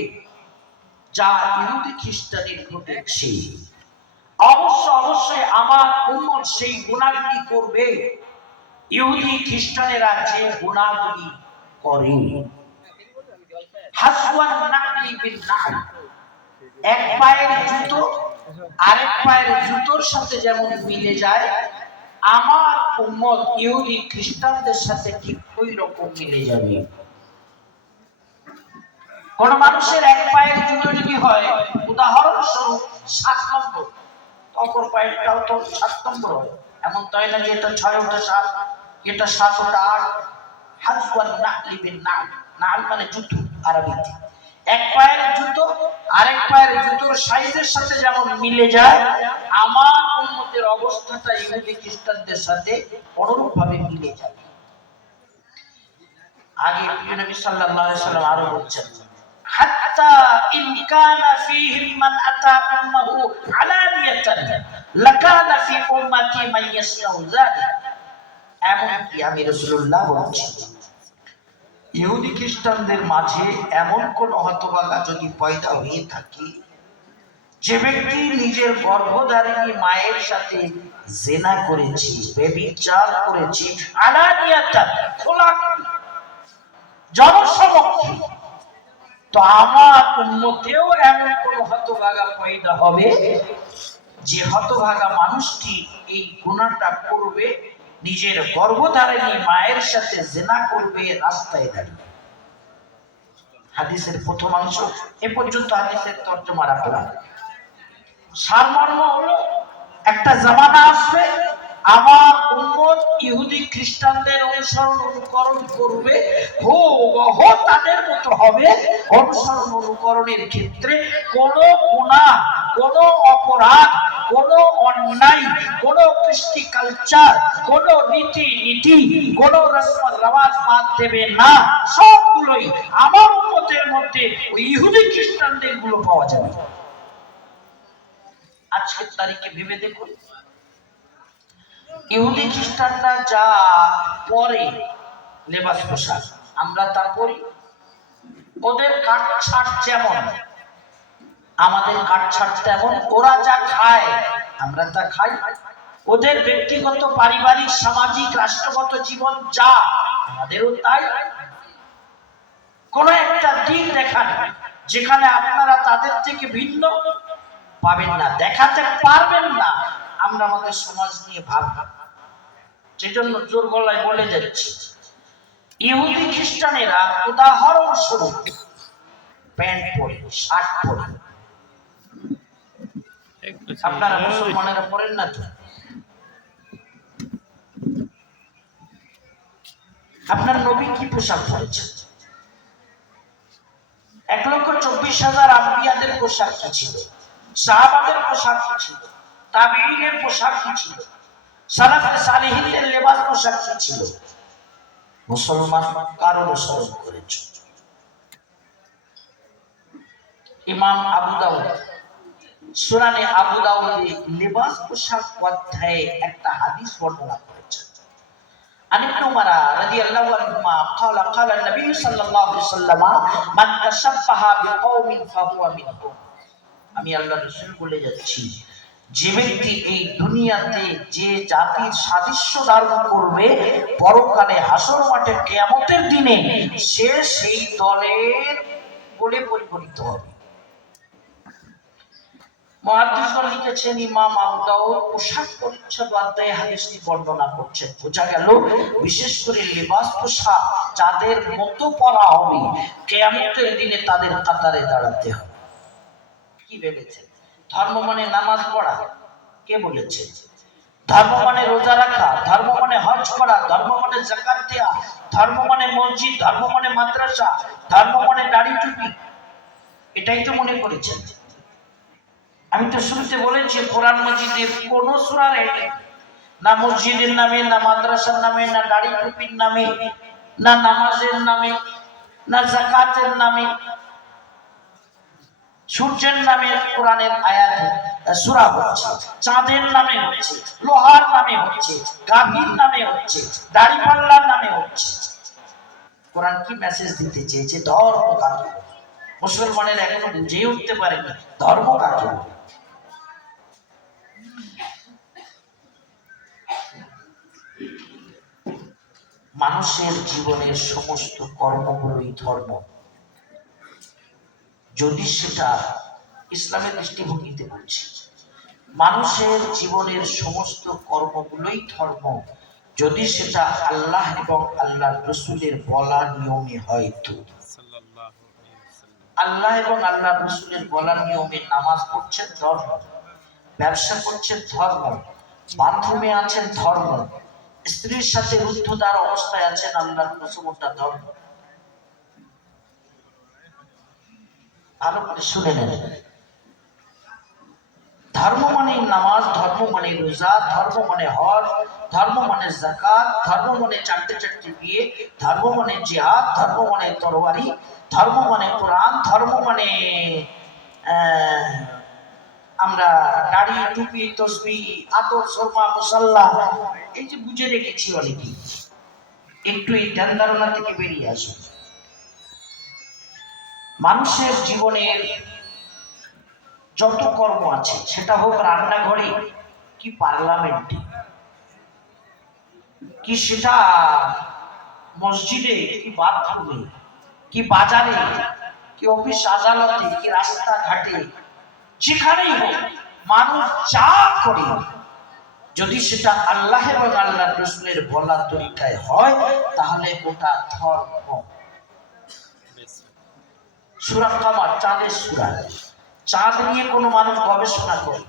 যা ইহুদি খ্রিস্টানের ঘটেছে। অবশ্যই আমার উম্মত সেই গুনাহগুলি করবে ইহুদি খ্রিস্টানেরা যে গুনাহগুলি করে। হাসওয়ান নাকলি বিন নাল, এক পায়ের জুতো আরেক পায়ের জুতোর সাথে যেমন মিলে যায়, আমার উম্মত ইহুদি খ্রিস্টানদের সাথে ঠিক ওই রকম মিলে যাবে। কোন মানুষের এক পায়ের জুতো যদি হয় উদাহরণস্বরূপ 7 নম্বর, অপর পায়েরটাও তো 7 নম্বর হয়, এমন তাই না যে এটা 6 ওটা 7, এটা 7 ওটা 8। হাজওয়ান নাকলি বিন নাল, নাল মানে জুতো আরবিতে। এক পায়ের জুতো আরেক পায়ের জুতোর সাইজের সাথে যেমন মিলে যায়, আমার উম্মতের অবস্থাটা ইহুদি খ্রিস্টানদের সাথে অনুরূপ ভাবে মিলে যাবে। আগে প্রিয় নবী সাল্লাল্লাহু আলাইহি ওয়াসাল্লাম আরো বলছেন, হাত্তা ইন কানা ফীহিম মান আতা উম্মাহু আলানিয়াতান লাকানা ফী উম্মতি মান ইয়াসনাউ যালিক। এমনকি আমি রাসূলুল্লাহ বলছি, ইহুদি খ্রিস্টানদের মাঝে এমন কোন হতভাগা যদি পয়দা হয়ে থাকে, যে ব্যক্তি নিজের গর্ভধারিণী মায়ের সাথে জিনা করেছে, ব্যভিচার করেছে, আলানিয়াতান খোলাখুলি জনসমক্ষে, তো আমার উম্মতেও এমন কোন হতভাগা পয়দা হবে যে হতভাগা মানুষটি এই গুনাহটা করবে, নিজের গর্ভধারিণী মায়ের সাথে জিনা করবে রাস্তায় দাঁড়িয়ে। হাদিসের প্রথম অংশ এ পর্যন্ত হাদিসের তর্জমা রাখলাম। সারমর্ম হলো, একটা জামানা আসবে আমার উম্মত ইহুদি খ্রিস্টানদের অনুকরণ করবে, হুবহু তাদের মতো হবে। অনুকরণের ক্ষেত্রে কোনো গুনাহ, কোনো অপরাধ, কোনো অন্যায়, কোনো কৃষ্টি কালচার, কোনো নীতি, কোনো রসম রেওয়াজ বাদ দেবে না। সবগুলোই আমার উম্মতের মধ্যে ওই ইহুদি খ্রিস্টানদের গুলো পাওয়া যাবে। আজকের তারিখে ভেবে দেখুন, ইহুদি খ্রিস্টানরা যা পরে লেবাস পোশাক, আমরা তা পরি। ওদের কাটছাট যেমন, আমাদের কাটছাট তেমন। ওরা যা খায় আমরা তা খাই। ওদের ব্যক্তিগত, পারিবারিক, সামাজিক, রাষ্ট্রগত জীবন যা, আমাদেরও তাই। কোন একটা দিক দেখান যেখানে আপনারা তাদের থেকে ভিন্ন পাবেন না, দেখাতে পারবেন না। আমরা আমাদের সমাজ নিয়ে ভাবব, সেজন্য জোর গলায় বলে যাচ্ছি, ইহুদি খ্রিস্টানেরা উদাহরণস্বরূপ প্যান্ট পরে, শার্ট পরে। আপনারা মুসলমানেরা পরেন না তো? আপনার নবী কি পোশাক পরেছেন? 1,24,000 আম্বিয়াদের পোশাক কি ছিল? সাহাবাদের পোশাক কি ছিল? তাবিঈনের পোশাক কি ছিল? সালাফে সালেহিনদের লেবাস পোশাক কি ছিল? মুসলমান কার অনুসরণ করেছে? ইমাম আবু দাউদ সুনানে আবু দাউদে লেবাস পোশাক অধ্যায়ে একটা হাদিস বর্ণনা করেছেন। عن ابن عمر رضي الله عنهما قال قال النبي صلى الله عليه وسلم من تشبه بقوم فهو منهم। আমি আল্লাহর রাসূল বলে যাচ্ছি, যে ব্যক্তি এই দুনিয়াতে যে জাতির সাদৃশ্য ধারণ করবে, পরকালে হাসর মাঠে কিয়ামতের দিনে সে সেই দলের বলে পরিগণিত হবে। মুহাদ্দিসগণ লিখেছেন, ইমাম আবু দাউদ পোশাক পরিচ্ছদ অধ্যায়ে হাদিসটি বর্ণনা করছেন। বোঝা গেল, বিশেষ করে লেবাস পোশাক যাদের মতো পরা হবে, কিয়ামতের দিনে তাদের কাতারে দাঁড়াতে হবে। কি ভেবেছেন ধর্ম মানে নামাজ পড়া? কে বলেছে? ধর্ম মানে রোজা রাখা, ধর্ম মানে হজ করা, ধর্ম মানে যাকাত দেওয়া, ধর্ম মানে মসজিদ, ধর্ম মানে মাদ্রাসা, ধর্ম মানে দাড়ি টুপি? এটাই তো মনে করেছেন। আমি তো শুরুতে বলেছি, কোরআন মাজিদে কোন সূরার হেডিং না মসজিদের নামে, না মাদ্রাসার নামে, না দাড়ি টুপির নামে, না নামাজের নামে, না যাকাতের নামে, সূর্যের নামে কোরআনের আয়াত সূরা হচ্ছে, চাঁদের নামে হচ্ছে, লোহার নামে হচ্ছে, গাভীর নামে হচ্ছে, দাড়িপাল্লার নামে হচ্ছে। কোরআন কি মেসেজ দিতে চেয়েছে? ধর্ম কাকে? মুসলমানের এখনো বুঝে উঠতে পারেনি ধর্ম কাকে। মানুষের জীবনের সমস্ত কর্মগুলোই ধর্ম, যদি সেটা ইসলামের দৃষ্টিভঙ্গিতে বলছি। মানুষের জীবনের সমস্ত কর্মগুলোই ধর্ম, যদি সেটা আল্লাহ এবং আল্লাহর রাসূলের বলা নিয়মে হয়। তো আল্লাহ এবং আল্লাহর রাসূলের বলা নিয়মে নামাজ পড়ছেন ধর্ম, ব্যবসা করছেন ধর্ম, বাথরুমে আছেন ধর্ম, স্ত্রীর সাথে রুদ্ধদ্বার অবস্থায় আছেন আল্লাহর রাসূলটা ধর্ম। ভালো করে শুনে নেন, ধর্ম মানে নামাজ, ধর্ম মানে রোজা, ধর্ম মানে হজ, ধর্ম মানে যাকাত, ধর্ম মানে চারটে বিয়ে, ধর্ম মানে জিহাদ, ধর্ম মানে তরবারি, ধর্ম মানে কোরআন, ধর্ম মানে আমরা দাড়ি, টুপি, তসবিহ, আতর, সুরমা, মুসাল্লা, এই যে বুঝে রেখেছি অনেকে। একটু এই ধ্যান ধারণা থেকে বেরিয়ে আসুন। মানুষের জীবনের যত কর্ম আছে, সেটা হোক রান্নাঘরে কি পার্লামেন্টে, কি সেটা মসজিদে, কি বাথরুমে, কি বাজারে, কি অফিস আদালতে, কি রাস্তাঘাটে, যেখানেই হোক মানুষ যা করে, যদি সেটা আল্লাহ এবং আল্লাহ রাসূলের বলা তরিকায় হয়, তাহলে ওটা ধর্ম। সূরা কামার, চাঁদের সূরা, চাঁদ নিয়ে কোনো মানুষ গবেষণা করে,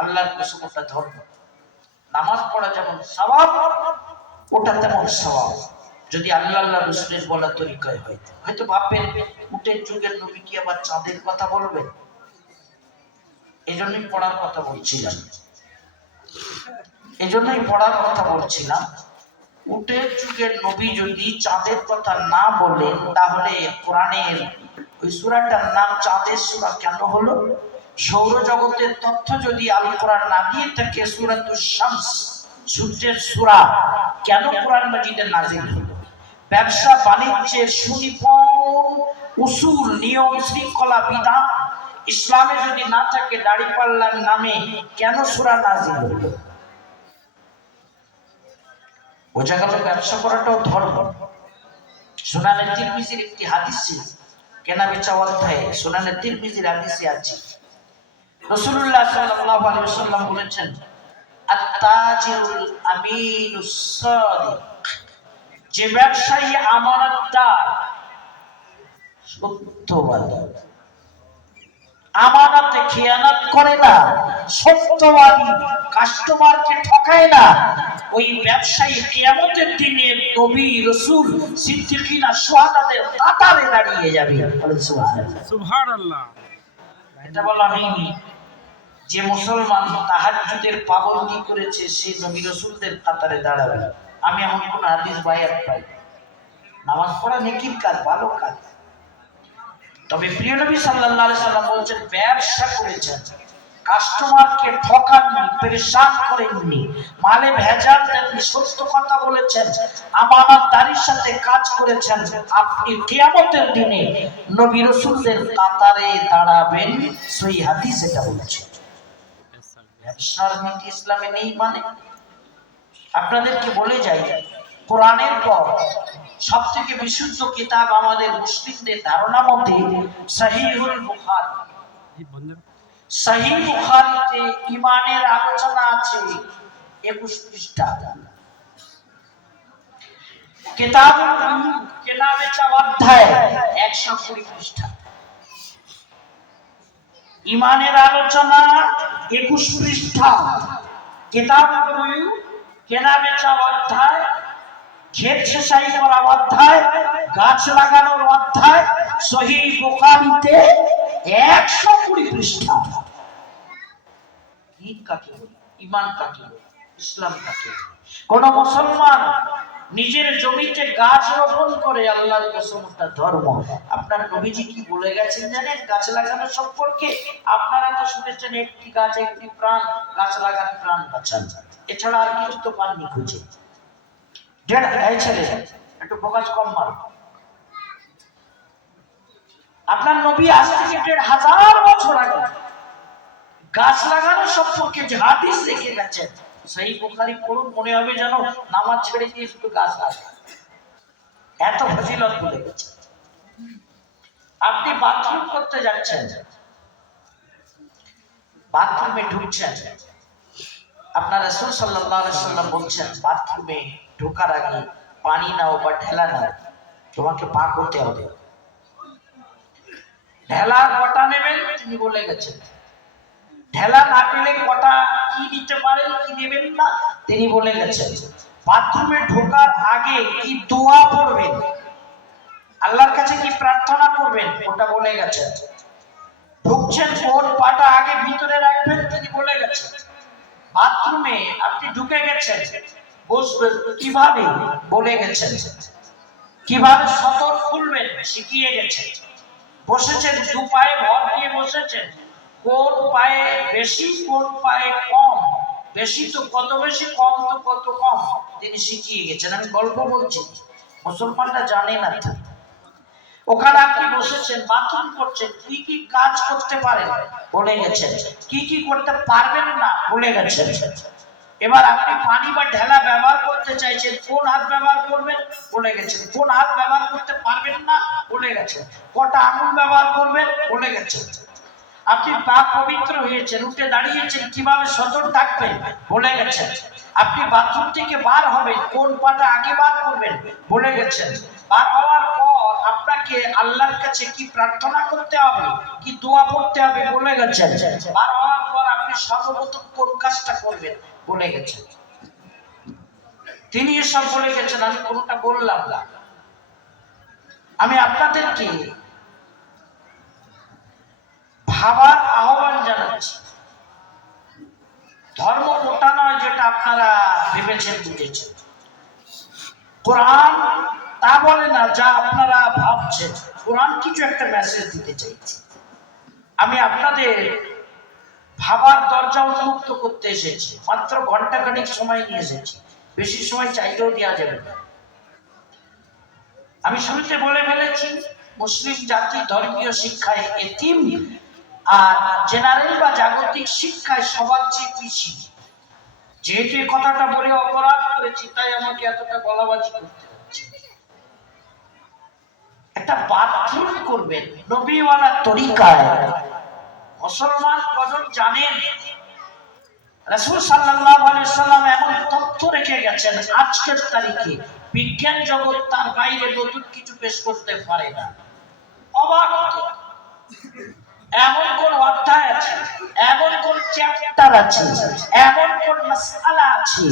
আল্লাহর কসম ওটা ধর্ম। নামাজ পড়া যেমন সওয়াব, ওটা তেমন সওয়াব, যদি আল্লাহ রাসূলের বলা তরিকায় হয়। হয়তো ভাববেন উটের যুগের নবী কি আবার চাঁদের কথা বলবেন? এজন্যই পড়ার কথা বলছিলাম। উটের যুগের নবী যদি চাঁদের কথা না বলেন, তাহলে কোরআনের ওই সূরাটার নাম চাঁদের সূরা কেন হলো? সৌরজগতের তথ্য যদি আল কোরআন না দিয়ে থাকে, সূরাতুশ শামস, সূর্যের সূরা, কেন কোরআন মাজিদে নাযিল হলো? ব্যবসা বাণিজ্যের সুনিপুণ উসুল, নিয়ম, শৃঙ্খলা, বিধান ইসলামে যদি না থাকে, দাড়িপাল্লার নামে কেন সূরা নাযিল হলো? বোঝা গেল ব্যবসা করাটাও ধর্ম। সুনানে তিরমিজির একটি হাদিসে, কেনা বেচা অধ্যায়ে সুনানে তিরমিজির হাদিসে আছে, রাসূলুল্লাহ সাল্লাল্লাহু আলাইহি ওয়াসাল্লাম বলেছেন, আত-তাজিরুল আমিনুস সাদিক, যে ব্যবসায়ী আমানতদার, সত্যবাদী, আমানতে খেয়ানত করে না, সত্যবাদী, কাস্টমারকে ঠকায় না, ওই ব্যবসায়ী কিয়ামতের দিনে নবী, রাসূল, সিদ্দিকিন আর শুহাদাদের কাতারে দাঁড়িয়ে যাবে। বলেন সুবহানাল্লাহ। সুবহানাল্লাহ। এটা বলা হয়নি যে মুসলমান তাহাজ্জুদের পাবন্দি করেছে সে নবী রাসূলদের কাতারে দাঁড়াবে। আমি এমন কোন হাদিস বায়াত পাই? নামাজ পড়া নেকির কাজ, ভালো কাজ। তবে প্রিয় নবী সাল্লাল্লাহু আলাইহি সাল্লাম বলেছেন, ব্যবসা করেছেন, কাস্টমারকে ঠকাননি, পেরেশান করেননি, মালে ভেজাল দেননি, সত্য কথা বলেছেন, আমানতদারির সাথে কাজ করেছেন, আপনি কিয়ামতের দিনে নবী রাসূলদের কাতারে দাঁড়াবেন। সহিহ হাদিস এটা বলছে। ব্যবসার নীতি ইসলামে নেই মানে? আপনাদেরকে বলে যাই, কোরআনের পর সবথেকে বিশুদ্ধ কিতাব আমাদের মুসলিমদের ধারণা মতে সহিহুল বুখারী। সহিহ বুখারীতে ঈমানের আলোচনা আছে 21 পৃষ্ঠা। কিতাবুল বুয়ু, কেনা বেচা অধ্যায় 120 পৃষ্ঠা। ঈমানের আলোচনা 21 পৃষ্ঠা। কিতাবুল বুয়ু, কেনা বেচা অধ্যায়, ক্ষেত সেচাই করা অধ্যায়, গাছ লাগানোর অধ্যায়, সহিহ বুখারীতে 120 পৃষ্ঠা। ঈদ কাকে বলে? ঈমান কাকে বলে? ইসলাম কাকে বলে? কোন মুসলমান নিজের জমিতে গাছ রোপণ করে, আল্লাহর কসম ওটা ধর্ম। আপনার নবীজি কি বলে গেছেন জানেন গাছ লাগানো সম্পর্কে? আপনারা তো শুনেছেন, একটি গাছ একটি প্রাণ, গাছ লাগান প্রাণ বাঁচান। এছাড়া আর কিছু তো পাননি খুঁজে। এই ছেলে একটু ফোকাস কম মার। আপনার নবী আজ থেকে 1500 বছর আগে গাছ লাগানো সম্পর্কে যে হাদিস রেখে গেছেন, সহিহ বুখারী পড়ুন, মনে হবে যেন নামাজ ছেড়ে দিয়ে শুধু গাছ লাগা, এত ফজিলত বলে গেছে। আপনি বাথরুম করতে যাচ্ছেন, বাথরুমে ঢুকছেন, আপনার রাসূল সাল্লাল্লাহু আলাইহি ওয়াসাল্লাম বলছেন, বাথরুমে ঢোকার আগে পানি নাও বা ঢেলা নাও, তোমাকে পা করতে হবে। ঢেলা কটা নেবেন তিনি বলে গেছেন, ঢেলা না পেলে কটা কি নিতে পারেন, কি নেবেন না তিনি বলে গেছেন। বাথরুমে ঢোকার আগে কি দোয়া পড়বেন, আল্লাহর কাছে কি প্রার্থনা করবেন, ওটা বলে গেছেন। ঢুকছেন, কোন পাটা আগে ভিতরে রাখবেন তিনি বলে বাথরুমে আপনি ঢুকে গেছেন, বসবেন কিভাবে বলে গেছেন, কিভাবে সতর খুলবেন শিখিয়ে গেছেন। বসেছেন দু পায়ে ভর দিয়ে বসেছেন, কোন পায়ে বেশি কোন পায়ে কম, বেশি তো কত বেশি, কম তো কত কম তিনি শিখিয়ে গেছেন। আমি গল্প বলছি, মুসলমানরা জানে না। ওখানে আপনি বসেছেন, বাথরুম করছেন, কি কি কাজ করতে পারেন বলে গেছেন, কি কি করতে পারবেন না বলে গেছেন। এবার আপনি পানি বা ঢেলা ব্যবহার করতে চাইছেন, কোন হাত ব্যবহার করবেন বলে গেছেন, কোন হাত ব্যবহার করতে পারবেন না বলে গেছেন, কটা আঙুল ব্যবহার করবেন বলে গেছেন। আপনি পাক পবিত্র হয়েছেন, উঠে দাঁড়িয়েছেন, কিভাবে সতর থাকবেন বলে গেছেন। আপনি বাথরুম থেকে বার হবেন, কোন পাটা আগে বার করবেন বলে গেছেন। বার হওয়ার পর আপনাকে আল্লাহর কাছে কি প্রার্থনা করতে হবে, কি দোয়া পড়তে হবে বলে গেছেন। বার হওয়ার পর আপনি সর্বপ্রথম কোন কাজটা করবেন বলে গেছেন। তিনি এসব বলে গেছেন, আমি কোনটা বললাম না। আমি আপনাদেরকে ভাবার আহ্বান জানাচ্ছি। ধর্ম ওটা নয় যেটা আপনারা ভেবেছেন বুঝেছেন। কোরআন তা বলে না যা আপনারা ভাবছেন। কোরআন কিছু একটা মেসেজ দিতে চাইছে। আমি আপনাদের ভাবার দরজা উন্মুক্ত করতে এসেছি। মাত্র ঘন্টাখানেক সময় নিয়ে এসেছি, বেশি সময় চাইলেও দেওয়া যাবে না। আমি শুরুতে বলে ফেলেছি, মুসলিম জাতি ধর্মীয় শিক্ষায় এতিম, আর জেনারেল বা জাগতিক শিক্ষায় সবার চেয়ে পিছিয়ে। যেহেতু এই কথাটা বলে অপরাধ করেছি, তাই আমাকে এতটা গলাবাজি করতে হচ্ছে। একটা বাথরুম করবেন নবীওয়ালা তরিকায়, মুসলমান কজন জানেন? রাসূল সাল্লাল্লাহু আলাইহি সাল্লাম এমন তথ্য রেখে গেছেন, আজকের তারিখে বিজ্ঞান জগৎ তার বাইরে নতুন কিছু পেশ করতে পারে না। অবাক! এমন কোন অধ্যায় আছে, এমন কোন চ্যাপ্টার আছে, এমন কোন মাসআলা আছে,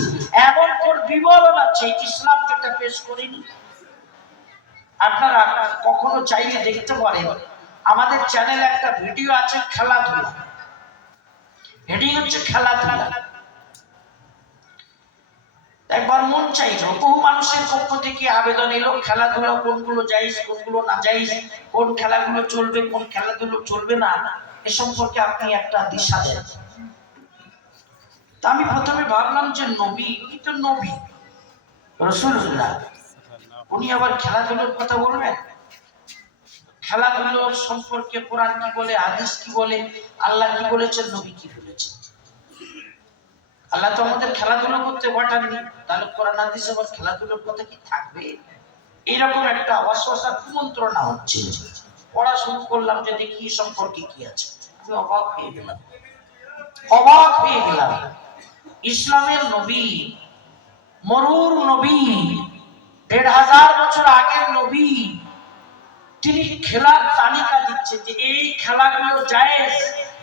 এমন কোন বিবরণ আছে ইসলাম যেটা পেশ করেনি? আপনারা কখনো চাইলে দেখতে পারেন, আমাদের চ্যানেলে একটা ভিডিও আছে খেলাধুলা, হেডিং হচ্ছে খেলাধুলা। একবার মন চাইল, বহু মানুষের পক্ষ থেকে আবেদন এলো, খেলাধুলা কোনগুলো জায়েজ কোনগুলো না জায়েজ, কোন খেলাগুলো চলবে কোন খেলাধুলো চলবে না, এ সম্পর্কে আপনি একটা দিশা দেন। তা আমি প্রথমে ভাবলাম যে নবী, উনি তো নবী রাসূলুল্লাহ, উনি আবার খেলাধুলোর কথা বলবেন? খেলাধুলো সম্পর্কে কোরআন কি বলে, হাদিস কি বলে, আল্লাহ কি বলেছেন, নবী কি বলেছেন? আল্লাহ তো আমাদের খেলাধুলো করতে পাঠাননি, তাহলে কোরআন হাদিসে আবার খেলাধুলোর কথা কি থাকবে? এইরকম একটা অস্বস্তা কুমন্ত্রণা হচ্ছে। পড়াশোনা করলাম যে দেখি সম্পর্কে কি আছে, আমি অবাক হয়ে গেলাম, অবাক হয়ে গেলাম। ইসলামের নবী, মরুর নবী, ১৫০০ বছর আগের নবী, তিনি খেলার তালিকা দিচ্ছেন যে এই খেলাগুলো জায়েজ,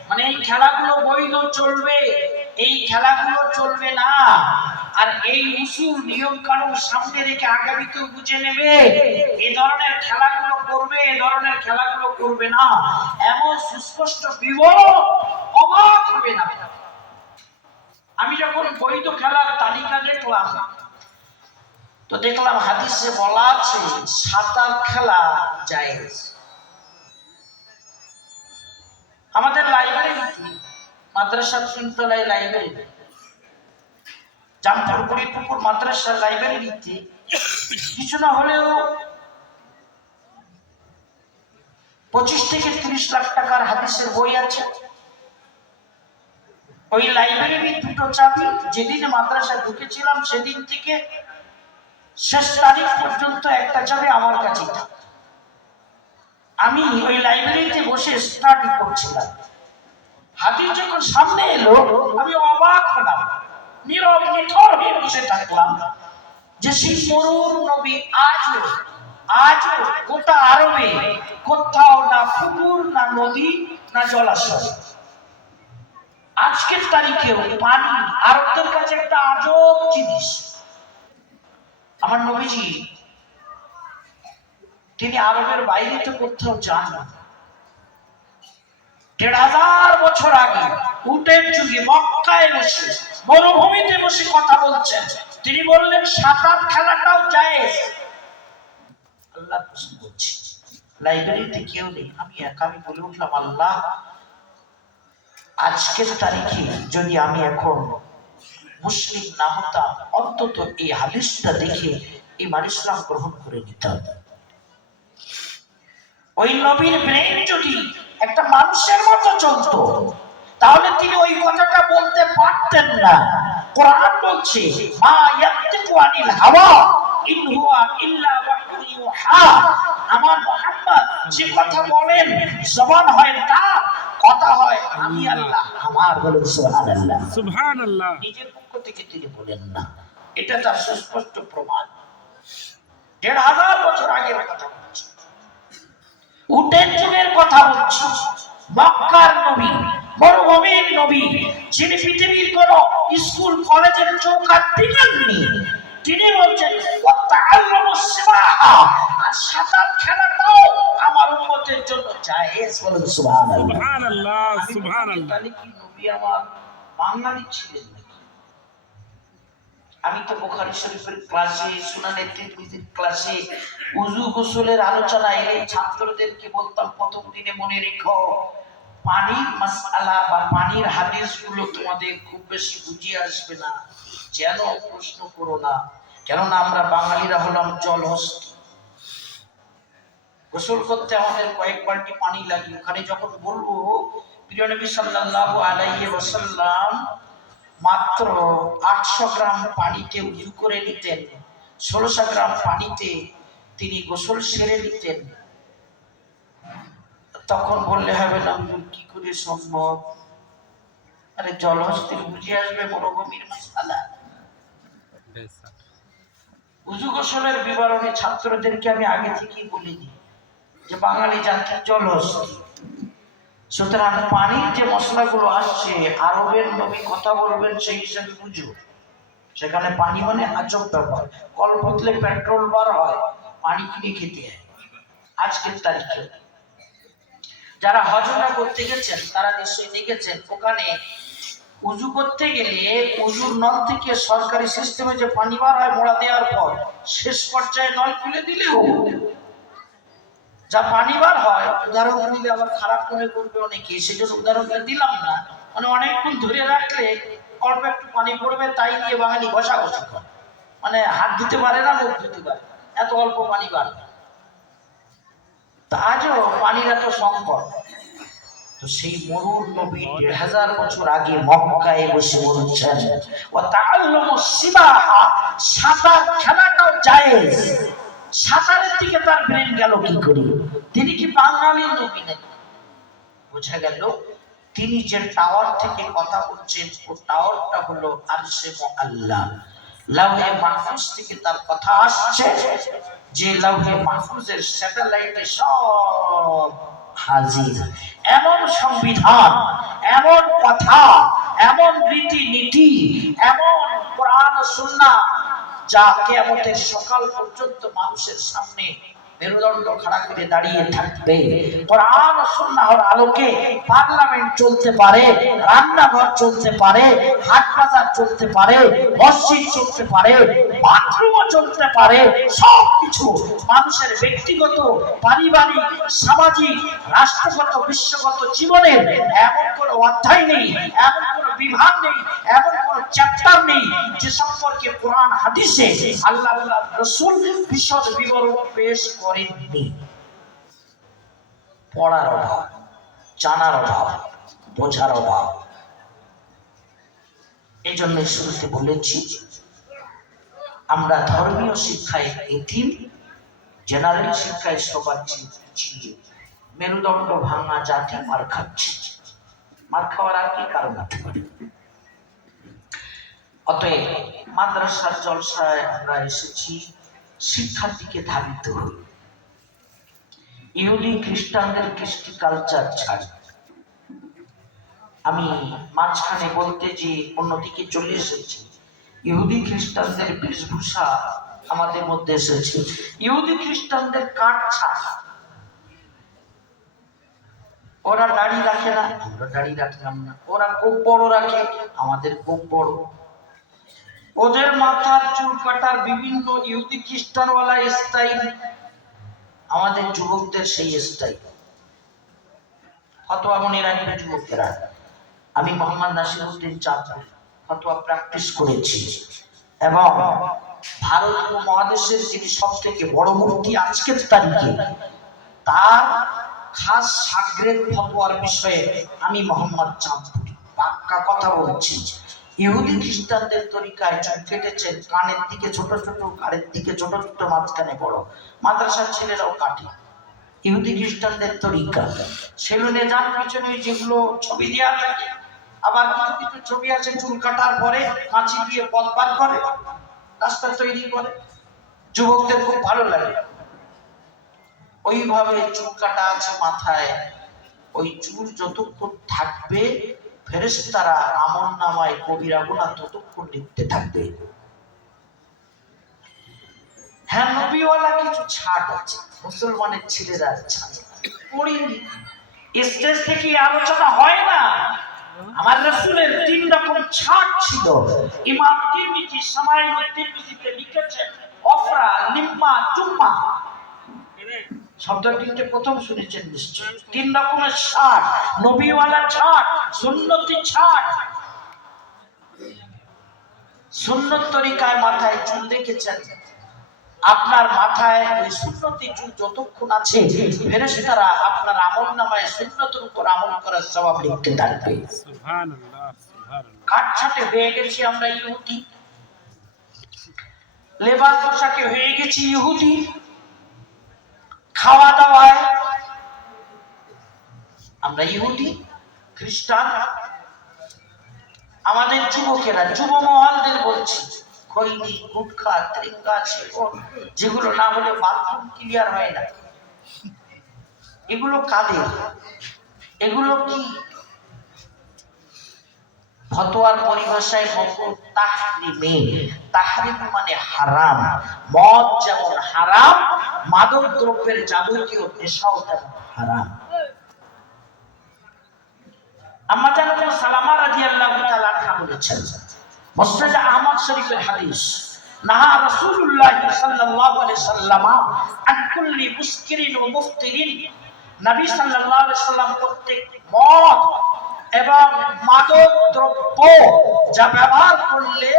মানে এই খেলাগুলো বৈধ, চলবে, এই খেলাগুলো চলবে না। আর এই উসুল নিয়ম কানুন সামনে রেখে আগামীতেও বুঝে নেবে, এই ধরনের খেলাগুলো করবে, এই ধরনের খেলাগুলো করবে না, এমন সুস্পষ্ট বিবরণ। অবাক হবে না? আমি যখন বৈধ খেলার তালিকা দেখলাম, তো দেখলাম হাদিসে বলা আছে সাঁতার খেলা জায়েজ। আমাদের লাইব্রেরিতে, মাদ্রাসা তিনতলায় লাইব্রেরি, জামপুর বুড়িপুকুর মাদ্রাসার লাইব্রেরিতে কিছু না হলেও 25 থেকে 30 লাখ টাকার হাদিসের বই আছে। ওই লাইব্রেরির দুটো চাবি, যেদিন মাদ্রাসায় ঢুকেছিলাম সেদিন থেকে শেষ তারিখ পর্যন্ত একটা চাবি আমার কাছে। আমি ওই লাইব্রেরিতে বসে স্টাডি করছিলাম। হাদিস যখন সামনে এলো, আমি অবাক হলাম, নীরব নিথর হয়ে বসে থাকলাম যে সেই মরুর নবী আজ গোটা আরবে কোথাও না পুকুর, না নদী, না জলাশয়, আজকের তারিখেও পানি আরবদের কাছে একটা আজব জিনিস। আমার নবীজি তিনি আরবের বাইরে তো কোথাও যান না। ১৫০০ বছর আগে উটের যুগে মক্কায় বসে মরুভূমিতে বসে কথা বলছেন। তিনি বললেন সাঁতার খেলাটাও জায়েজ। আল্লাহ কসম বলছি, লাইব্রেরিতে কেউ নেই, আমি একা। আমি বলে উঠলাম, আল্লাহ, আজকের তারিখে যদি আমি এখন মুসলিম না হতাম, অন্তত এই হাদিসটা দেখে ইমান ইসলাম গ্রহণ করে নিতাম। ওই নবীর ব্রেন যদি একটা মানুষের মতো চলতো, তাহলে তিনি ওই কথাটা বলতে পারতেন না। কোরআন বলছে, মা ইয়াতিকু আনিল হাওয়া ইন হুয়া ইল্লা ওয়াহয়ুন ইউহা। আমার মুহাম্মদ যে কথা বলেন জবান হয় না, কথা হয় আমি আল্লাহ আমার। বলেন সুবহানাল্লাহ। সুবহানাল্লাহ। নিজের পক্ষ থেকে তিনি বলেন না, এটা তার সুস্পষ্ট প্রমাণ। ১৫০০ বছর আগের কথা বলছি, উটের যুগের কথা বলছি। মক্কার নবী, মরুভূমির নবী, যিনি পৃথিবীর কোন স্কুল কলেজের চৌকাঠ টিকেননি, তিনি বলছেন ওয়াতাআল্লামুস সিবাহা, আর সাঁতার খেলাটাও আমার উম্মতের জন্য জায়েজ। বলেন সুবহানাল্লাহ। সুবহানাল্লাহ। সুবহানাল্লাহ। তাহলে কি নবী আমার বাঙালি ছিলেন নাকি? আমি তো বুখারী শরীফের ক্লাসে, সুনানে তিরমিজির ক্লাসে ওযু গোসলের আলোচনা এলে ছাত্রদেরকে বলতাম, প্রথম দিনে মনে রেখো, পানির মাসআলা বা পানির হাদিসগুলো তোমাদের খুব বেশি বুঝিয়ে আসবে না, যেন প্রশ্ন করো না। কেননা আমরা বাঙালিরা হলাম জলহস্ত। গোসল করতে আমাদের কয়েক বালতি পানি লাগে। ওখানে যখন বলবো প্রিয় নবী সাল্লাল্লাহু আলাইহি ওয়াসাল্লাম মাত্র ৮০০ গ্রাম পানিতে উযু করে নিতেন, ১৬০০ গ্রাম পানিতে তিনি গোসল সেরে নিতেন, তখন বললে হবে না, কি করে সম্ভব? আরে জলহস্তির বুঝে আসবে মরুভূমির মাসআলা। উযু গোসলের বিবরণে ছাত্রদেরকে আমি আগে থেকেই বলে দিই যে বাঙালি জাতি জলহস্তি। সুতরাং পানির যে মশলাগুলো আসছে, আরবের নবী কথা বলবেন সেই হিসাবে বুঝো। সেখানে পানি মানে আজব ব্যাপার। কল বদলে পেট্রোল বার হয়, পানি কিনে খেতে হয়। আজকের তারিখে যারা হজরা করতে গেছেন তারা নিশ্চয়ই দেখেছেন, ওখানে উযু করতে গেলে উযুর নল থেকে সরকারি সিস্টেমে যে পানি বার হয় মোড়া দেওয়ার পর, শেষ পর্যায়ে নল খুলে দিলেও যা পানি বার হয়, উদাহরণ দিলে আবার খারাপ মনে করবে অনেকে, সেজন্য উদাহরণটা দিলাম না। মানে অনেকক্ষণ ধরে রাখলে অল্প একটু পানি পড়বে, তাই দিয়ে বাঙালি ঘষাঘষি করে, মানে হাত ধুতে পারে না, মুখ ধুতে পারে, এত অল্প পানি বার। তা আজও পানির এত সংকট। তো সেই মরুর নবী ১৫০০ বছর আগে মক্কায় বসে বলছেন ওয়াতাআল্লামুস সিবাহা, সাঁতার খেলাটাও জায়েজ। সাঁতারের দিকে তার ব্রেন গেল কি করে? তিনি কি বাঙালি নবী নাকি? বোঝা গেল তিনি যে টাওয়ার থেকে কথা বলছেন, ও টাওয়ারটা হলো আরশে মুআল্লা। লাউহে মাহফুজ থেকে তার কথা আসছে, যে লাউহে মাহফুজের স্যাটেলাইটে সব হাজির। এমন সংবিধান, এমন কথা, এমন রীতিনীতি, এমন কোরআন ও সুন্নাহ যা কিয়ামতের সকাল পর্যন্ত মানুষের সামনে মেরুদণ্ড খাড়া করে দাঁড়িয়ে থাকবে। কোরআন ও সুন্নাহর আলোকে পার্লামেন্ট চলতে পারে, রান্নাঘর চলতে পারে, হাট বাজার চলতে পারে, মসজিদ চলতে পারে, বাথরুমও চলতে পারে। সবকিছু মানুষের ব্যক্তিগত, পারিবারিক, সামাজিক, রাষ্ট্রগত, বিশ্বগত জীবনের এমন কোনো অধ্যায় নেই, এমন কোনো বিভাগ নেই, এমন কোনো চ্যাপ্টার নেই যে সম্পর্কে কোরআন হাদিসে আল্লাহ রাসূল বিশদ বিবরণ পেশ করেননি। পড়ার অভাব, জানার অভাব, বোঝার অভাব। এই জন্য শুরুতে বলেছি আমরা ধর্মীয় শিক্ষায় এতিম, জেনারেল শিক্ষায় সবার চেয়ে মেরুদণ্ড ভাঙা জাতি মার খাচ্ছে। মার খাওয়ার আর কি কারণ হতে পারে? অতএব মাদ্রাসার জলসায় আমরা এসেছি শিক্ষার দিকে ধাবিত হই। ইহুদি খ্রিস্টানদের কৃষ্টি কালচার ছাড়। আমি মাঝখানে বলতে যে অন্যদিকে চলে এসেছি, ইহুদি খ্রিস্টানদের বেশভূষা আমাদের মধ্যে এসেছে। ইহুদি খ্রিস্টানদের কাঠ ছাড়া ওরা দাড়ি রাখে না, আমরা দাড়ি রাখলাম না। ওরা খুব বড় রাখে, আমাদের খুব বড়। ওদের মাথার চুল কাটার বিভিন্ন ইহুদি খ্রিস্টানওয়ালা স্টাইল, আমাদের যুবকদের সেই স্টাইল। ফতোয়া মনিরা নিবে যুবকেরা। আমি মোহাম্মদ নাসিরউদ্দিন চাঁদপুর ফতোয়া প্র্যাকটিস করেছি, এবং ভারত উপমহাদেশের যিনি সব থেকে বড় মুফতি আজকের তারিখে, তার খাস শাগরেদ ফতোয়ার বিষয়ে আমি মোহাম্মদ চাঁদপুর পাক্কা কথা বলছি। ইহুদি খ্রিস্টানদের তরিকায় চুল কেটেছেন, কানের দিকে ছোট ছোট, কানের দিকে ছোট ছোট, মাঝখানে বড়। মাদ্রাসার ছেলেরাও কাটে ইহুদি খ্রিস্টানদের তরিকা। সেলুনে যান, পিছনে যেগুলো ছবি দেওয়া থাকে, আবার কিছু কিছু ছবি আছে চুল কাটার পরে কাঁচি দিয়ে পথ বার করে, রাস্তা তৈরি করে, যুবকদের খুব ভালো লাগে। ওইভাবে চুল কাটা আছে মাথায়, ওই চুল যতক্ষণ থাকবে ফেরেশতারা আমলনামায় কবিরা গুনাহ ততক্ষণ লিখতে থাকবে। হ্যাঁ, নবীওয়ালা কিছু ছাড় আছে, মুসলমানের ছেলেরা ছাড় পড়িনি। স্টেজ থেকে আলোচনা হয় না। আমার রাসূলের 3 রকম ছাড় ছিল। ইমাম তিরমিজি শামাইল তিরমিজিতে লিখেছেন অফরা, লিম্মা, জুম্মা। শব্দটিতে প্রথম শুনেছেন নিশ্চয়। 3 রকমের ছাড়, নবীওয়ালা ছাড়, সুন্নতি ছাড়। সুন্নত তরিকায় মাথায় চুল রেখেছেন, আপনার মাথায় ওই সুন্নতি চুল যতক্ষণ আছে ফেরেশতারা আপনার আমলনামায় সুন্নতের উপর আমল করার সওয়াব লিখতে থাকবে। সুবহানাল্লাহ, সুবহানাল্লাহ। কাটছাটে হয়ে গেছি আমরা ইহুদি, লেবাস পোশাকে হয়ে গেছি ইহুদি, খাওয়া দাওয়ায় আমরা ইহুদি খ্রিস্টান। আমাদের যুবকেরা, যুব মহলদের বলছি, খৈনি, গুটখা, ত্রিঙ্গা, শিকড়, যেগুলো না হলে বাথরুম ক্লিয়ার হয় না, এগুলো কাদের? এগুলো কি? ফতোয়ার পরিভাষায় তাহরিমে, তাহরিম মানে হারাম। মদ যেমন হারাম, মাদক দ্রব্যের যাবতীয় নেশাও তেমন হারাম। আম্মা জান সালামা রাদিয়াল্লাহু তাআলা আনহা বলেছেন, মুসনাদ আহমদ শরীফের হাদিস, নাহা রাসূলুল্লাহ সাল্লাল্লাহু আলাইহি সাল্লাম আন কুল্লি মুসকিরিন ওয়া মুফতিরিন। নবী সাল্লাল্লাহু আলাইহি সাল্লাম প্রত্যেক মদ এবং মাদক দ্রব্য যা ব্যবহার করলে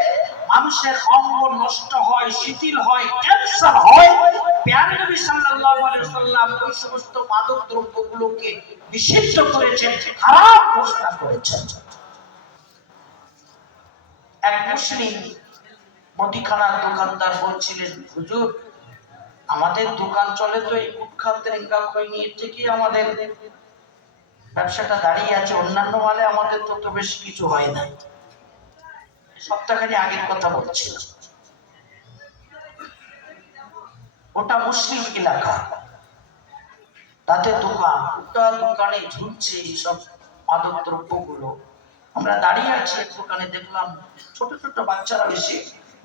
মানুষের অঙ্গ নষ্ট হয়, শিথিল হয়, ক্যান্সার হয়, প্যারে নবী সাল্লাল্লাহু আলাইহি সাল্লাম ওই সমস্ত মাদক দ্রব্যগুলোকে নিষিদ্ধ করেছেন, হারাম ঘোষণা করেছেন। এক মুসলিম মুদিখানার দোকানদার বলছিলেন, হুজুর, আমাদের দোকান চলে তো এই গুটখা, ত্রিঙ্গা, খৈনি থেকেই আমাদের ব্যবসাটা দাঁড়িয়ে আছে, অন্যান্য মালে আমাদের তত বেশি কিছু হয় না। সপ্তাহখানি আগের কথা বলছিলাম। ওটা মুসলিম এলাকা, তাদের দোকান, ওটা দোকানে ঝুলছে এইসব মাদক দ্রব্যগুলো। আমরা দাঁড়িয়ে আছি এক দোকানে, দেখলাম ছোট ছোট বাচ্চারা এসে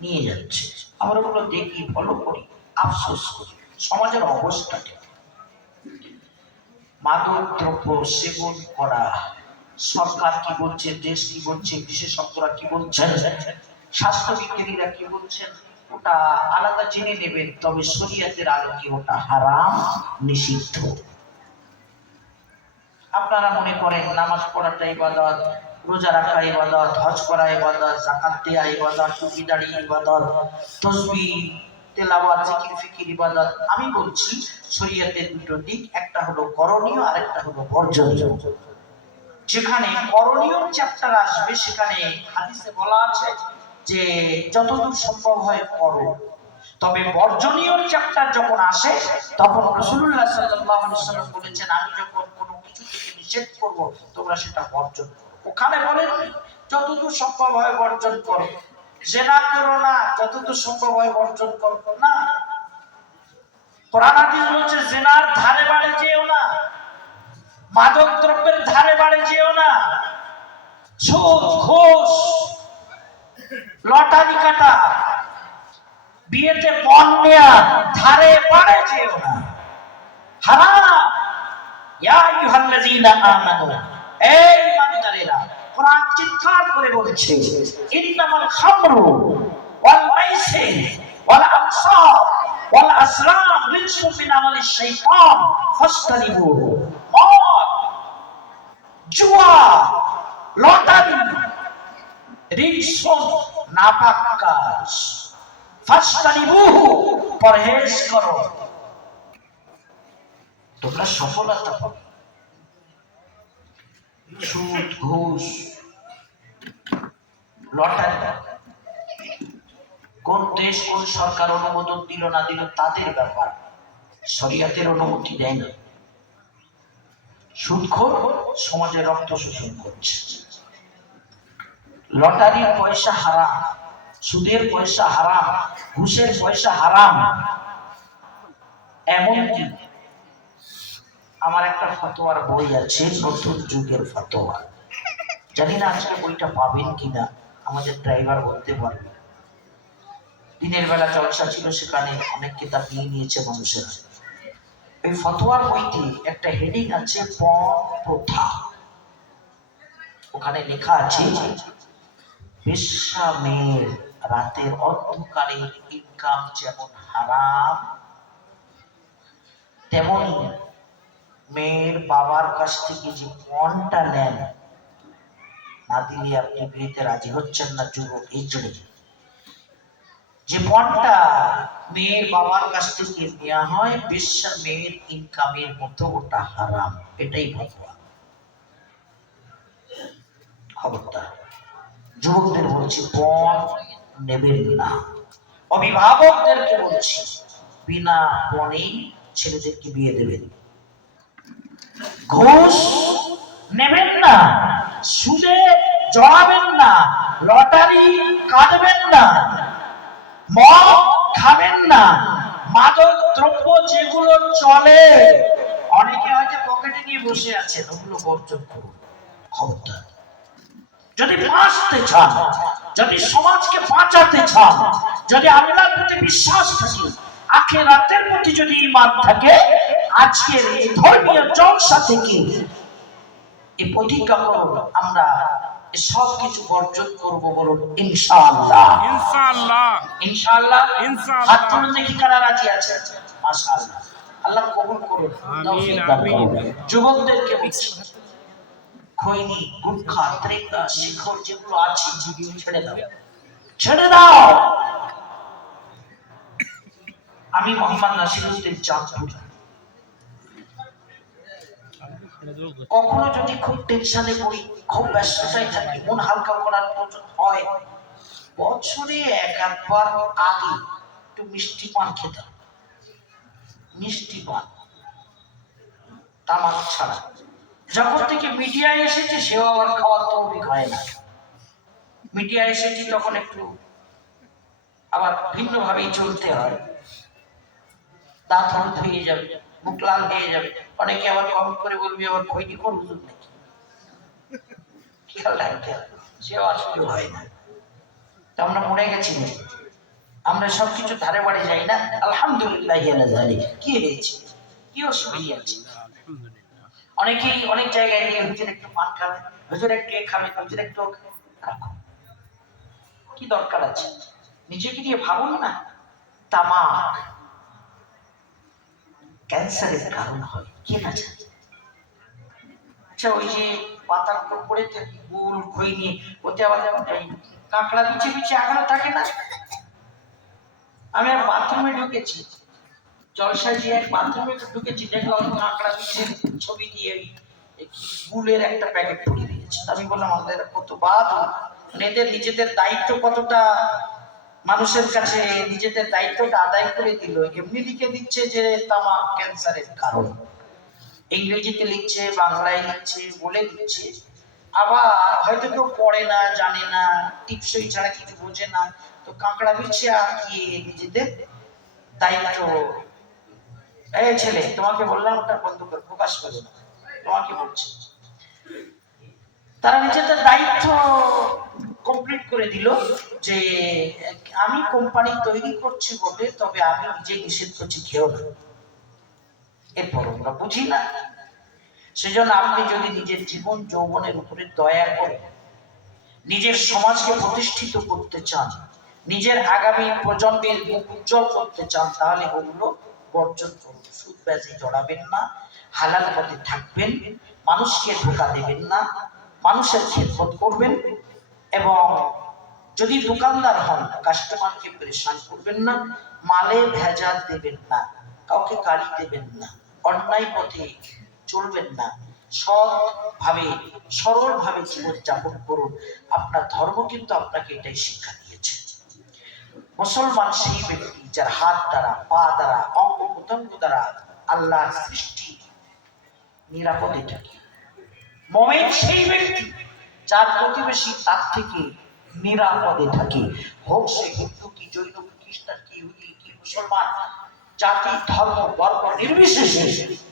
নিয়ে যাচ্ছে। আমরা ওগুলো দেখি, ফলো করি, আফসোস করি, সমাজের অবস্থাটা। মাদক দ্রব্য সেবন করা, সরকার কি বলছে, দেশ কি বলছে, বিশেষজ্ঞরা কি বলছেন, স্বাস্থ্যবিজ্ঞানীরা কি বলছেন, ওটা আলাদা জেনে নেবেন। তবে শরীয়তের আলোকে ওটা হারাম, নিষিদ্ধ। আপনারা মনে করেন নামাজ পড়াটা ইবাদত, রোজা রাখা ইবাদত, হজ করা ইবাদত, যাকাত দেয়া ইবাদত, টুপি দাড়ি ইবাদত, তাসবিহ, তেলাওয়াত, জিকির ফিকির ইবাদত। আমি বলছি শরীয়তের দুটো দিক, একটা হলো করণীয় আর একটা হলো বর্জনীয়। যেখানে করণীয় চ্যাপ্টার আসবে সেখানে হাদিসে বলা আছে যে যতদূর সম্ভব হয় করো। তবে বর্জনীয় চ্যাপ্টার যখন আসে তখন রাসূলুল্লাহ সাল্লাল্লাহু আলাইহি ওয়াসাল্লাম বলেছেন, আমি যখন কোনো কিছু থেকে নিষেধ করব তোমরা সেটা বর্জন করো। ওখানে বলেন যতদূর সম্ভব হয় বর্জন করো, জিনা করো না, যতদূর সম্ভব হয় বর্জন করো না। কোরআন হাদিস বলছে জিনার ধারে বাড়ে যেও না, মাদক দ্রব্যের ধারে বাড়ে যেও না, সুদ, ঘুষ, লটারি কাটা, বিয়েতে পণ নেয়া, ধারে বাড়ে যেও না, হারাম। ইয়া আইয়ুহাল্লাযীনা আমানু, এই ঈমানদারেরা, কোরআন চিৎকার করে বলছে, ইন্নামাল খামরু ওয়াল মাইসির ওয়াল আনসাব ওয়াল আসলাম রিজসুম মিন আমালিশ শাইতান ফাজতানিবুহু। মদ, জুয়া, লটারি রিজসুম নাপাক কাজ, ফাজতানিবুহু পরহেজ করো, তোমরা সফলতা পাবে। সুদ, ঘুষ, লটারি, কোন দেশ কোন সরকার অনুমোদন দিল না দিল তাদের ব্যাপার, শরীয়তের অনুমতি দেয় না। সুদখোর সমাজে রক্ত শোষণ করছে, লটারির পয়সা হারাম, সুদের পয়সা হারাম, ঘুষের পয়সা হারাম। এমনকি আমার একটা ফতোয়ার বই আছে, নতুন যুগের ফতোয়া, জানি না আজকে বইটা পাবেন কিনা, আমাদের ড্রাইভার বলতে পারবে। দিনের বেলা জলসা ছিল, সেখানে অনেক কিতাব নিয়ে নিয়েছে মানুষেরা। এই ফতোয়ার বইটি একটা হেডিং আছে পণ প্রথা। ওখানে লেখা আছে, বেশ্যা মেয়ের রাতের অন্ধকারের ইনকাম যেমন হারাম, তেমনি মেয়ের বাবার কাছ থেকে যে পণটা নেন, না দিলে আপনি বিয়েতে রাজি হচ্ছেন না যুবক, এই জন্য যে পণটা মেয়ের বাবার কাছ থেকে নেওয়া হয় বেশ্যা মেয়ের ইনকামের মতো, ওটা হারাম। এটাই ফতোয়া। খবরদার, যুবকদের বলছি পণ নেবেন না। অভিভাবকদেরকে বলছি, বিনা পণেই ছেলেদেরকে বিয়ে দেবেন। ঘুষ নেবেন না, সুদে জড়াবেন না, লটারি কাটবেন না, মদ খাবেন না, মাদক দ্রব্য যেগুলো চলে, অনেকে হয়তো পকেটে নিয়ে বসে আছেন, ওগুলো বর্জন করুন। খবরদার, যদি বাঁচতে চান, যদি সমাজকে বাঁচাতে চান, যদি আল্লাহর প্রতি বিশ্বাস থাকে, আখিরাতের প্রতি যদি ঈমান থাকে, আজকের এই ধর্মীয় জলসা থেকে এই প্রতিজ্ঞা করুন, আমরা সব কিছু বর্জন করব। বলুন ইনশাআল্লাহ। ইনশাআল্লাহ। ইনশাআল্লাহ। ইনশাআল্লাহ। হাত তুলে দেখি কারা রাজি আছে। মাশাআল্লাহ, আল্লাহ কবুল করুন, তৌফিক দান করুন। যুবকদেরকে বলছি, খৈনি, গুটখা, ত্রিকা, শিখর যেগুলো আছে ছেড়ে দাও, ছেড়ে দাও। আমি মোহাম্মদ নাসিরউদ্দিন চাঁদপুর, কখনো যদি খুব টেনশনে পড়ি, খুব ব্যস্ততায় থাকি, মন হালকা করার প্রয়োজন হয়, বছরে এক একবার আগে একটু মিষ্টি পান খেতাম। মিষ্টি পান, তামাক ছাড়া। যখন থেকে মিডিয়া এসেছে, সেও আবার খাওয়ার তৌফিক হয় না। মিডিয়া এসেছে তখন একটু আবার ভিন্ন ভাবেই চলতে হয়। দাঁত হলুদ হয়ে যাবে, মুখ লাল হয়ে যাবে, অনেকে আবার কমেন্ট করে বলবি আবার খৈনি কোন হুজুর নাকি, খেয়াল রাখতে হবে, সেও আসলে হয় না। তো আমরা মরে গেছি, আমরা সবকিছু ধারে বাড়ি যাই না। আলহামদুলিল্লাহ, কি হয়েছে, কি অসুবিধা আছে? অনেকেই অনেক জায়গায় গিয়ে হুজুর একটু পান খাবে, হুজুর একটু খাবে, হুজুর একটু রাখো, কি দরকার আছে? নিজেকে নিয়ে ভাবুন না। তামাক ক্যান্সারের কারণ হয়, কে না জানে? আচ্ছা, ওই যে পাতার উপর পড়ে থাকি গুল খৈনি, ওতে আবার কাঁকড়া বিছে বিছে এখনো থাকে না। আমি আর বাথরুমে ঢুকেছি, জলসায় যে এক বাথরুমে ঢুকেছি, দেখলাম কাঁকড়া বিছের ছবি দিয়ে গুলের একটা প্যাকেট পরিয়ে দিয়েছে। আমি বললাম আল্লাহ, এরা কত বাদ, এদের নিজেদের দায়িত্ব কতটা মানুষের কাছে নিজেদের দায়িত্বটা আদায় করে দিল। এমনি লিখে দিচ্ছে যে তামাক ক্যান্সারের কারণ, ইংরেজিতে লিখছে, বাংলায় লিখছে, বলে দিচ্ছে। আবার হয়তো কেউ পড়ে না, জানে না, টিপসই ছাড়া কিছু বোঝে না, তো কাঁকড়া বিছে আর কি নিজেদের দায়িত্ব। এই ছেলে, তোমাকে বললাম ওটা বন্ধ করে প্রকাশ করে না, তোমাকে বলছি। তারা নিজেদের দায়িত্ব কমপ্লিট করে দিল যে আমি কোম্পানি তৈরি করছি বটে, তবে আমি নিজে নিষেধ করছি, খেও না। এরপর আমরা বুঝি না, সেজন্য আপনি যদি নিজের জীবন যৌবনের উপরে দয়া করে নিজের সমাজকে প্রতিষ্ঠিত করতে চান, নিজের আগামী প্রজন্মের মুখ উজ্জ্বল করতে চান, তাহলে ওগুলো বর্জন করুন। সুদ ব্যাজে জড়াবেন না, হালাল পথে থাকবেন, মানুষকে ধোঁকা দেবেন না, মানুষের খেদমত করবেন, এবং যদি দোকানদার হন কাস্টমারকে পরেশান করবেন না, মালে ভেজাল দেবেন না, কাউকে গালি দেবেন না, অন্যায় পথে চলবেন না, সৎভাবে সরলভাবে জীবনযাপন করুন। আপনার ধর্ম কিন্তু আপনাকে এটাই শিক্ষা দিয়েছে। মুসলমান সেই ব্যক্তি যার হাত দ্বারা, পা দ্বারা, অঙ্গ প্রত্যঙ্গ দ্বারা আল্লাহর সৃষ্টি নিরাপদে থাকে। মুমিন সেই ব্যক্তি যার প্রতিবেশী তার থেকে নিরাপদে থাকে, হোক সে হিন্দু কি, জৈন কি, খ্রিস্টান কি, ইহুদি কি, মুসলমান, জাতি ধর্ম বর্ণ নির্বিশেষে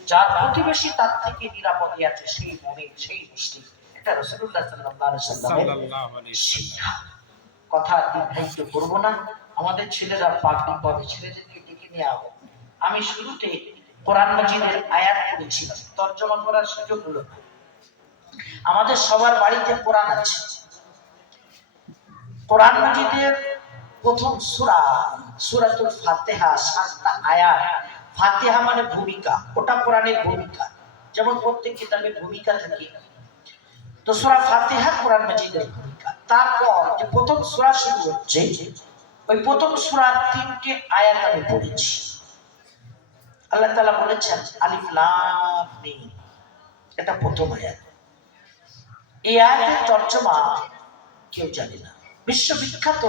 যার প্রতিবেশী তার থেকে নিরাপদে আছে, সেই মুমিন, সেই মুসলিম। এটা রাসূলুল্লাহ সাল্লাল্লাহু আলাইহি ওয়াসাল্লামের শিক্ষা। কথা দীর্ঘায়িত করব না, আমাদের ছেলেরা পাগড়ি পরে, ছেলেদেরকে ডেকে নিয়ে আসবো। আমি শুরুতে কোরআন মাজিদের আয়াত পড়েছিলাম, তর্জমা করার সুযোগ হলো না। আমাদের সবার বাড়িতে কোরআন আছে। কোরআন মাজিদের প্রথম সূরা সূরাতুল ফাতিহা, 7টা আয়াত। ফাতিহা মানে ভূমিকা, ওটা কোরআনের ভূমিকা, যেমন প্রত্যেক কিতাবের ভূমিকা থাকে, তো সূরা ফাতিহা কোরআন মাজিদের ভূমিকা। তারপর যে প্রথম সূরা শুরু হচ্ছে, ওই প্রথম সূরার 3টে আয়াত আমি পড়েছি। আল্লাহ তাআলা বলেছেন আলিফ লাম মিম, এটা প্রথম আয়াত। এই আয়াতের তর্জমা কেউ জানে না। বিশ্ববিখ্যাত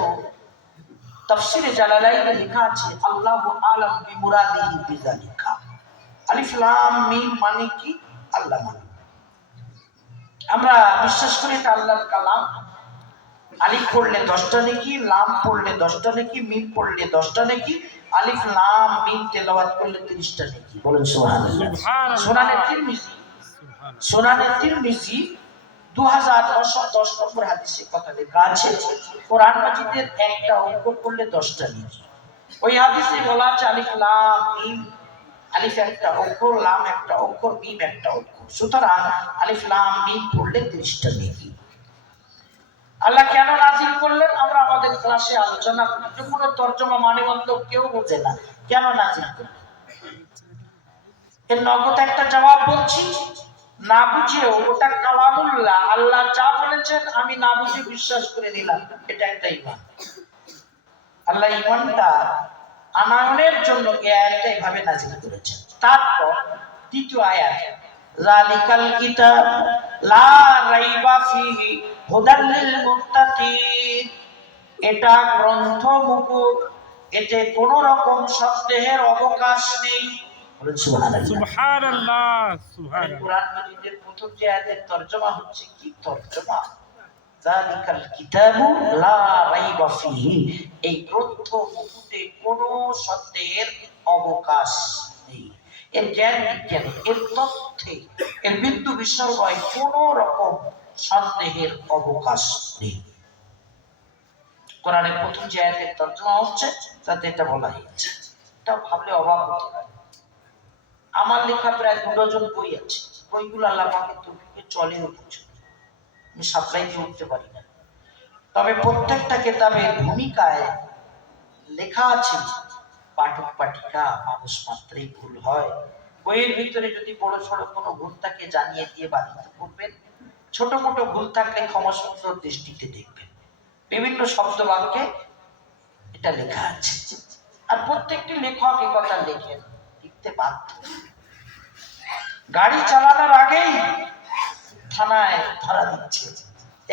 তাফসীরে জালালাইনে লেখা আছে আল্লাহু আলাম বিমুরাদিহি বিযালিকা। আলিফ লাম মিম মানে কি? আল্লাহ মানে। আমরা বিশ্বাস করি এটা আল্লাহর কালাম। আলিফ পড়লে 10টা নেকি, লাম পড়লে 10টা নেকি, মিম পড়লে 10টা নেকি, আলিফ লাম মিম তেলাওয়াত করলে 30টা নেকি। বলেন সুবহানাল্লাহ। সুনানে তিরমিজি 2910 নম্বর হাদিসে কথা লেখা আছে, কোরআন মাজিদের একটা অক্ষর পড়লে 10টা নেকি। ওই হাদিসে বলা আছে আলিফ লাম মিম, আলিফ একটা অক্ষর, লাম একটা অক্ষর, মিম একটা অক্ষর, সুতরাং আলিফ লাম মিম পড়লে 30টা নেকি। আল্লাহ কেন নাজিল করলেন আমরা আমাদের ক্লাসে আলোচনা করি, কোনো তর্জমা মানে মতলব কেউ বোঝে না, কেন নাজিল করলেন এর নগদ একটা জবাব বলছি, না বুঝেও ওটা কালামুল্লাহ, আল্লাহ যা বলেছেন আমি না বুঝে বিশ্বাস করে দিলাম, এটা একটা ঈমান। আল্লাহ ঈমানটা আনয়নের জন্য এই আয়াতটা এইভাবে নাজিল করেছেন। তারপর দ্বিতীয় আয়াত যালিকাল কিতাব লা রাইবা ফিহি হুদাল লিল মুত্তাকিন, এটা গ্রন্থ মুকুট, এতে কোন রকম সন্দেহের অবকাশ নেই। বলেন সুবহানাল্লাহ। সুবহানাল্লাহ, সুবহানাল্লাহ। কোরআন মাজিদের প্রথম যে আয়াতের তরজমা হচ্ছে কি তরজমা? যালিকাল কিতাবু লা রাইবা ফিহি, এই গ্রন্থ মুকুটে কোনো সন্দেহের অবকাশ নেই। এর জ্ঞান বিজ্ঞানে, এর তথ্যে, এর বিন্দু বিসর্গয় কোনো রকম সন্দেহের অবকাশ নেই। কোরআনের প্রথম যে আয়াতের তর্জমা হচ্ছে তাতে এটা বলা হয়েছে। এটা ভাবলে অবাক হতে পারে। আমার লেখা প্রায় 2 ডজন বই আছে, বইগুলো আল্লাহ পাকের তৌফিকে চলেও কিছু, আমি সাপ্লাই দিয়ে উঠতে পারি না। তবে প্রত্যেকটা কিতাবের ভূমিকায় লেখা আছে পাঠক পাঠিকা মানুষ মাত্রই ভুল হয়। বইয়ের ভিতরে যদি বড় সড়ো কোনো ভুল থাকে জানিয়ে দিয়ে বাধিত করবেন, ছোট মোটো ভুল থাকলে ক্ষমাসুন্দর দৃষ্টিতে দেখবেন। বিভিন্ন শব্দ বাক্যে এটা লেখা আছে, আর প্রত্যেকটি লেখক এ কথা লেখেন, লিখতে বাধ্য। গাড়ি চালানোর আগেই থানায় ধরা দিচ্ছে,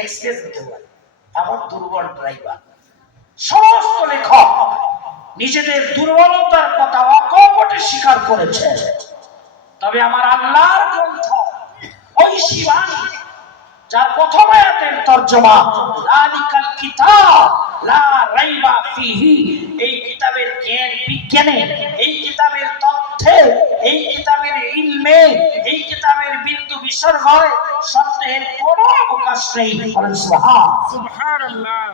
এক্সপ্রেস দিতে পারে, এমন দুর্বল ড্রাইভার। সমস্ত লেখক নিজেদের দুর্বলতার কথা অকপটে স্বীকার করেছে, তবে আমার আল্লাহর গ্রন্থ ওই শিবানী যার প্রথম আয়াতের তরজমা যালিকাল কিতাব লা রাইবা ফিহি, এই কিতাবের জ্ঞান বিজ্ঞানে, এই কিতাবের তথ্যে, এই কিতাবের ইলমে, এই কিতাবের বিন্দু বিসর্গয়ে সন্দেহের কোনো অবকাশ নেই। সুবহানাল্লাহ।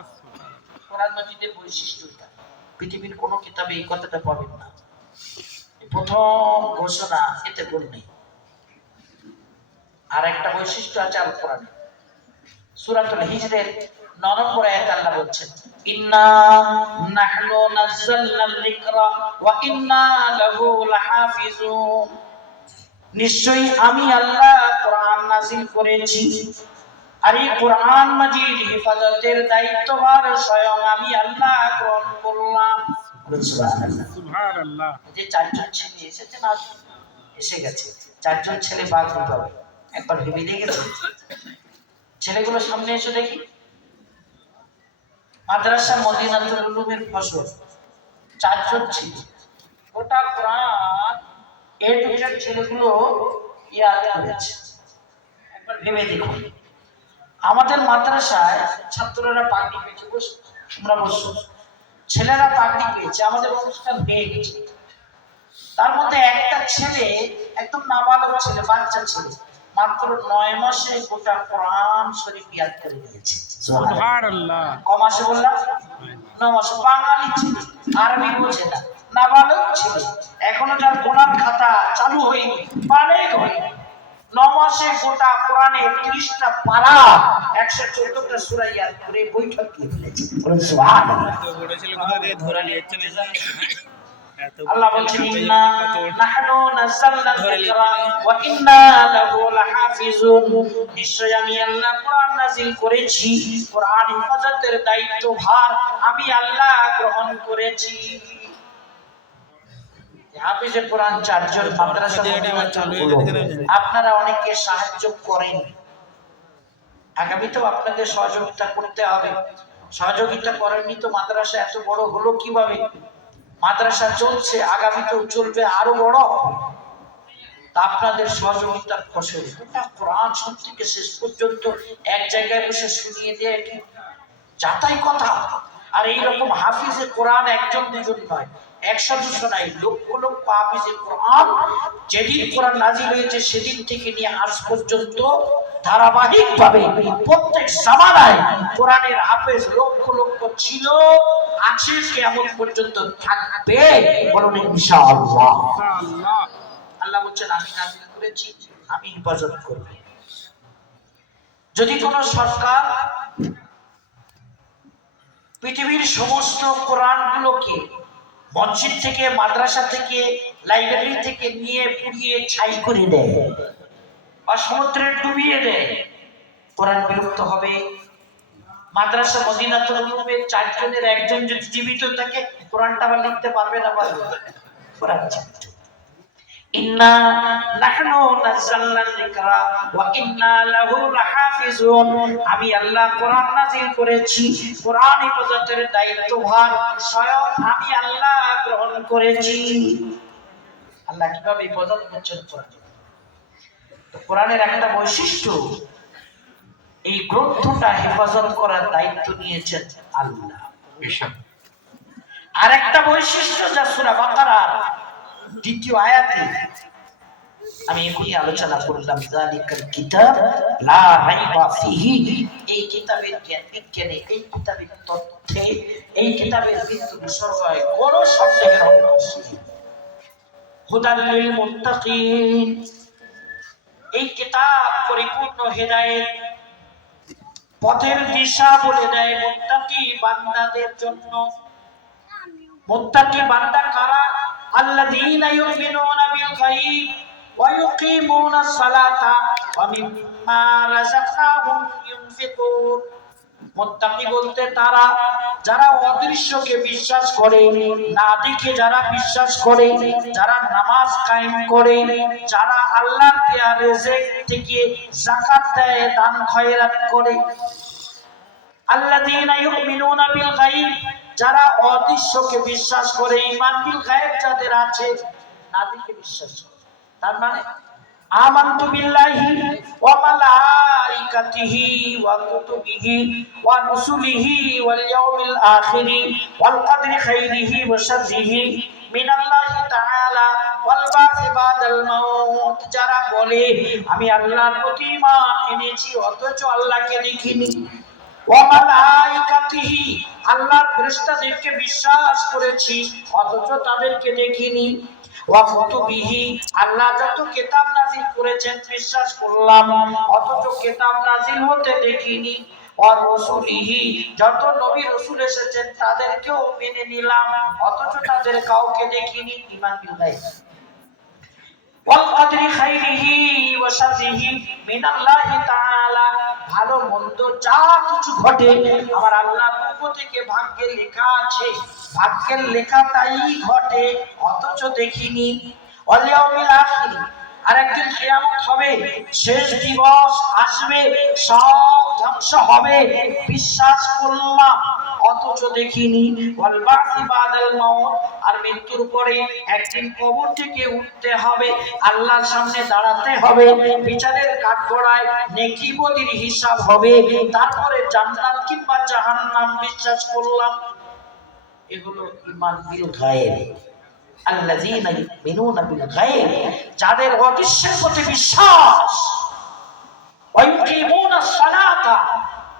কোরআন মাজিদের বৈশিষ্ট্য এটা, পৃথিবীর কোনো কিতাবে এই কথাটা পাবেন না। প্রথম ঘোষণা এতে বল নেই। আর একটা বৈশিষ্ট্য আছে আল কোরআনে। সূরাতুল হিজরের 9 নম্বর আয়াতে আল্লাহ বলছেন, ইন্না নাহনু নাযালনাল যিকরা ওয়া ইন্না লাহু লাহাফিজুন। নিশ্চয়ই আমি আল্লাহ কোরআন নাযিল করেছি, আর এই কোরআন মাজিদ হেফাজতের দায়িত্বভার স্বয়ং আমি আল্লাহ গ্রহণ করলাম। সুবহানাল্লাহ। সুবহানাল্লাহ। যে চারজন ছেলে এসেছে না, এসে গেছে, চারজন ছেলে বাঘ হবে, একবার ভেবে দেখেছে? ছেলেগুলো সামনে এসে দেখি, মাদ্রাসা মদিনাতুল উলুমের ফসল, চারজন ছিল, গোটা কোরআন এ টু জেড ছেলেগুলো ইয়াদ করেছে। একবার ভেবে দেখুন, আমাদের মাদ্রাসায় ছাত্ররা পাগড়ি পেয়েছে, তোমরা বসো, ছেলেরা পাগড়ি পেয়েছে, আমাদের অনুষ্ঠান হয়ে গেছে, তার মধ্যে একটা ছেলে একদম নাবালক ছেলে, বাচ্চা ছেলে, মাত্র 9 মাসে গোটা কোরআন শরীফ ইয়াদ করে নিয়েছে। সুবহানাল্লাহ। ক মাসে বললাম? 9 মাসে। বাঙালি ছেলে, আরবি বোঝে না, নাবালক ছেলে, এখনো যার কোরআন খাতা চালু হয়নি, বালেগ হয়নি, 9 মাসে গোটা কোরআনে 30টা পারা, 114টা সূরা ইয়াদ করে বৈঠক দিয়ে ফেলেছে। বলুন সুবহানাল্লাহ। আল্লাহ বলছেন, ইন্না নাহনু নাযালনা যিকরা ওয়া ইন্না লাহু লাহাফিজুন। নিশ্চয় আমি আল্লাহ কোরআন নাযিল করেছি, কোরআন হেফাজতের দায়িত্বভার আমি আল্লাহ গ্রহণ করেছি। হাফেজে কোরআন চারজন, মাদ্রাসা আপনারা অনেকে সাহায্য করেন, আগামীতেও আপনাদের সহযোগিতা করতে হবে। সহযোগিতা করেননি তো মাদ্রাসা এত বড় হলো কিভাবে? মাদ্রাসা চলছে, আগামীতেও চলবে, আরো বড় হবে। তা আপনাদের সহযোগিতার ফসল গোটা কোরআন শুরু থেকে শেষ পর্যন্ত এক জায়গায় বসে শুনিয়ে দেয় কি যাতাই কথা। আর এইরকম হাফিজে কোরআন একজন দুজন নয়, 100-200 নাই, লক্ষ লক্ষ হাফিজে কোরআন যেদিন কোরআন নাজিল হয়েছে সেদিন থেকে নিয়ে আজ পর্যন্ত ধারাবাহিক ভাবে প্রত্যেক জামানায় কোরআনের হাফেজ লক্ষ লক্ষ ছিল, আছে, কিয়ামত পর্যন্ত থাকবে। বলুন ইনশাআল্লাহ। আল্লাহ। আল্লাহ বলছেন, আমি নাজিল করেছি, আমি হেফাজত করব। যদি কোন সরকার পৃথিবীর সমস্ত কোরআনগুলোকে মসজিদ থেকে, মাদ্রাসা থেকে, লাইব্রেরি থেকে নিয়ে পুড়িয়ে ছাই করে দেয় বা সমুদ্রে ডুবিয়ে দেয়, কোরআন বিলুপ্ত হবে। মাদ্রাসা মদিনাতুল উলুমের চারজনের একজন যদি জীবিত থাকে, কোরআনটা আবার লিখতে পারবে না? পারবে। কোরআন জীবিত। ইন্না নাহনু নাযালনা যিকরা ওয়া ইন্না লাহু লাহাফিজুন। আমি আল্লাহ কোরআন নাযিল করেছি, কোরআন হেফাজতের দায়িত্বভার স্বয়ং আমি আল্লাহ গ্রহণ করেছি। আল্লাহ কিভাবে হেফাজত করছেন কোরআন? কোরআনের একটা বৈশিষ্ট্য, এই গ্রন্থটা হেফাজত করার দায়িত্ব নিয়েছেন আল্লাহ। আর একটা বৈশিষ্ট্য যা সূরা বাকারার 2য় আয়াতে আমি এখনই আলোচনা করলাম, যালিকাল কিতাব লা রাইবা ফিহি। এই কিতাবের জ্ঞান বিজ্ঞানে, এই কিতাবের তথ্যে, এই কিতাবের বিন্দু বিষয়ে কোনো সন্দেহের অবকাশ নেই। হুদাল লিল মুত্তাকিন। এই কিতাব পরিপূর্ণ হেদায়েত, পথের দিশা বলে দেয় মুত্তাকি বান্দাদের জন্য। মুত্তাকি বান্দা কারা? আল্লাযীনা ইউমিনুনা বিল গায়ব ওয়া ইউকিমুনাস সালাতা ওয়া মিম্মা রাযাকনাহুম ইউনফিকুন। মুত্তাকি বলতে তারা যারা অদৃশ্যকে বিশ্বাস করে, না দেখে যারা বিশ্বাস করে, যারা নামাজ কায়েম করে, যারা আল্লাহর দেয়া রিজিক থেকে যাকাত দেয়, দান খয়রাত করে। আল্লাযীনা ইউমিনুনা বিল গায়ব, যারা অদৃশ্যকে বিশ্বাস করে, ঈমান বিল গায়ব যাদের আছে, না দেখে বিশ্বাস করে। তার মানে আমানতু বিল্লাহি ওয়া মালাইকাতিহি ওয়া কুতুবিহি ওয়া রুসুলিহি ওয়াল ইয়াউমিল আখিরি ওয়াল কদরি খাইরিহি ওয়া শাররিহি মিনাল্লাহি তাআলা ওয়াল বাসি বাদাল মাউত। যারা বলে আমি আল্লাহর প্রতি ঈমান এনেছি অথচ আল্লাহকে দেখিনি, ওয়া মালাইকাতিহি, আল্লাহর ফেরেশতাদেরকে বিশ্বাস করেছি অথচ তাদেরকে দেখিনি, ওয়া কুতুবিহি, আল্লাহ যত কিতাব নাযিল করেছেন বিশ্বাস করলাম, অথচ কিতাব নাযিল হতে দেখিনি। ওয়া রাসূলিহি, যত নবী রাসূল এসেছেন তাদেরকেও মেনে নিলাম, অথচ তাদের কাউকে দেখিনি। ঈমান বিল গায়ব। ওয়াল কদরি খাইরিহি ওয়া শাররিহি মিনাল্লাহি তাআলা, ভালো মন্দ যা কিছু ঘটে আমার আল্লাহর পক্ষ থেকে ভাগ্যে লেখা আছে, ভাগ্যের লেখাটাই ঘটে, অথচ দেখিনি। ওয়াল ইয়াউমিল আখির, আরেকদিন কিয়ামত হবে, শেষ দিবস আসবে, সব ধ্বংস হবে, বিশ্বাস করলাম, অথচ দেখিনি। ওয়াল বাসি বাদাল মাউত, আর মৃত্যুর পরে একদিন কবর থেকে উঠতে হবে, আল্লাহর সামনে দাঁড়াতে হবে, বিচারের কাঠগড়ায় নেকি বদির হিসাব হবে, তারপরে জান্নাত কিংবা জাহান্নাম বিশ্বাস করলাম। এগুলো ঈমান বিল গায়ব। আল্লাযীনা ইউমিনুনা বিল গায়ব, যাদের অদৃশ্যের প্রতি বিশ্বাস। ওয়া ইউকিমুনাস সালাতা,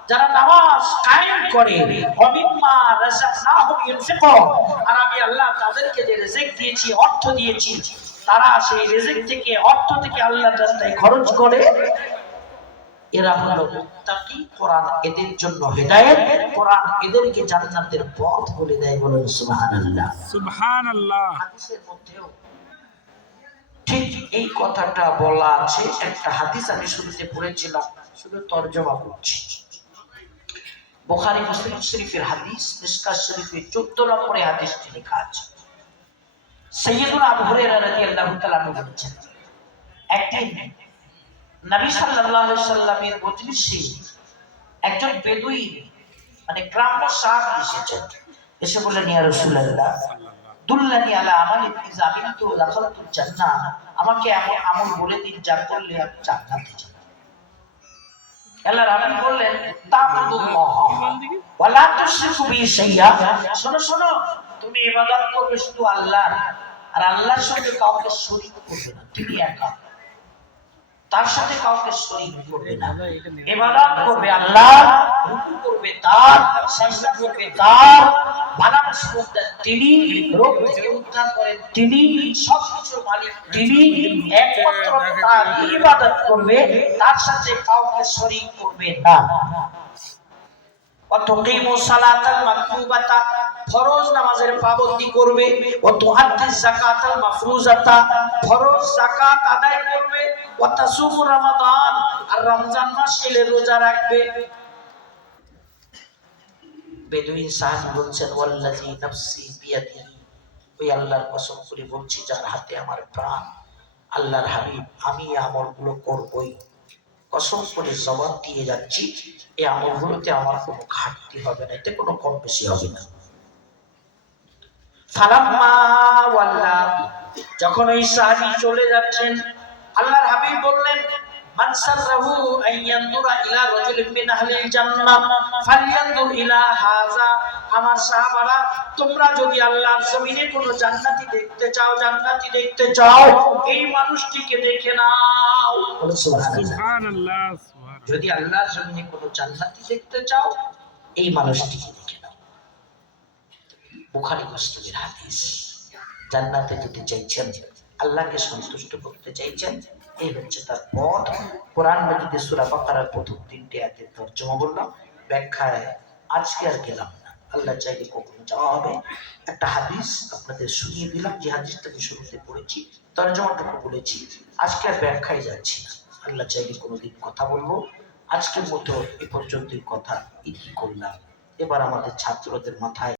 যারা নামাজ কায়েম করে। ওয়া মিম্মা রাযাকনাহুম ইউনফিকুন, আর আমি আল্লাহ তাদেরকে যে রিজিক দিয়েছি, অর্থ দিয়েছি, তারা সেই রিজিক থেকে, অর্থ থেকে আল্লাহর রাস্তায় খরচ করে। এরা হলো মুত্তাকি, কোরআন এদের জন্য হেদায়েত, কোরআন এদেরকে জান্নাতের পথ বলে দেয়। বলেন সুবহানাল্লাহ। সুবহানাল্লাহ। হাদিসের মধ্যেও ঠিক এই কথাটা বলা আছে। একটা হাদিস আমি শুরুতে পড়েছিলাম, শুধু তরজমা করছি। বুখারী মুসলিম শরীফের হাদিস, মিশকাত শরীফের 14 নম্বরে হাদিসটি লেখা আছে। সাইয়্যিদুনা আবু হুরায়রা রাদিয়াল্লাহু তাআলা আনহু বলেছেন, একদিন নবী সাল্লাল্লাহু আলাইহি সাল্লামের মজলিসে একজন বেদুইন, মানে গ্রাম্য সাহাবী এসেছেন। এসে বললেন, ইয়া রাসূলুল্লাহ দুল্লানি আলা আমালিন ইযা আমিলতু দাখালতুল জান্নাহ, আমাকে এমন আমল বলে দিন যা করলে আমি জান্নাতে যাব। আল্লাহর হাবিব বললেন, তা'বুদুল্লাহ ওয়া লা তুশরিকু বিহি শাইয়্যা, শোনো শোনো, তুমি ইবাদত করবে শুধু আল্লাহর, আর আল্লাহর সঙ্গে কাউকে শরীক করবে না, তুমি একা, তার সাথে কাউকে শরীক করবে না। ইবাদত করবে আল্লাহ, রুকু করবে তার, সিজদা করবে তার, বালাবাস করতে তিনি, রোগ থেকে উদ্ধার করেন তিনি, সবকিছুর মালিক তিনি, একমাত্র তার ইবাদত করবে, তার সাথে কাউকে শরীক করবে না। ওয়াতুকিমু সালাতাল মাকতুবাতা, ফরজ নামাজের পাবন্দী করবে। ওয়াতুআদ্দিস যাকাতাল মাফরুজাতা, ফরজ যাকাত আদায় করবে। ওয়াতাসুমু রমাদান, আর রমজান মাস এলে রোজা রাখবে। বেদুইন সাহাবী বলছেন, ওয়াল্লাযী নাফসি বিয়াদিহি, ওই আল্লাহর কসম করে বলছি যার হাতে আমার প্রাণ, আল্লাহর হাবিব, আমি এই আমলগুলো করবই, কসম করে জবাব দিয়ে যাচ্ছি, এই আমলগুলোতে আমার কোনো ঘাটতি হবে না, এতে কোনো কম বেশি হবে না। ফালাম্মা ওয়াল্লা, যখন ওই সাহাবী চলে যাচ্ছেন, আল্লাহর হাবিব বললেন, মান সাররাহু আইয়ানদুরা ইলা রাজুলিন মিন আহলিল জান্নাহ ফালইয়ানদুর ইলা হাযা, আমার সাহাবারা, তোমরা যদি আল্লাহর জমিনে কোনো জান্নাতি দেখতে চাও, জান্নাতি দেখতে চাও, এই মানুষটিকে দেখে নাও। সুবহানাল্লাহ। যদি আল্লাহর জমিনে কোনো জান্নাতি দেখতে চাও, এই মানুষটিকে দেখে নাও। বুখারী মুসলিমের হাদিস। জান্নাতে যেতে চাইছেন, আল্লাহকে সন্তুষ্ট করতে চাইছেন, এই হচ্ছে তার পথ। কোরআন মাজিদে সূরা বাকারার প্রথম 3টি আয়াতের তরজমা বললাম, ব্যাখ্যায় আজকে আর গেলাম না, আল্লাহ চাইলে কখনো যাওয়া হবে। একটা হাদিস আপনাদের শুনিয়ে দিলাম, যে হাদিসটাকে শুরুতে পড়েছি, তরজমাটুকু বলেছি, আজকে আর ব্যাখ্যায় যাচ্ছি না, আল্লাহ চাইলে কোনোদিন কথা বলবো। আজকের মতো এ পর্যন্তই কথা ইতি করলাম। এবার আমাদের ছাত্রদের মাথায়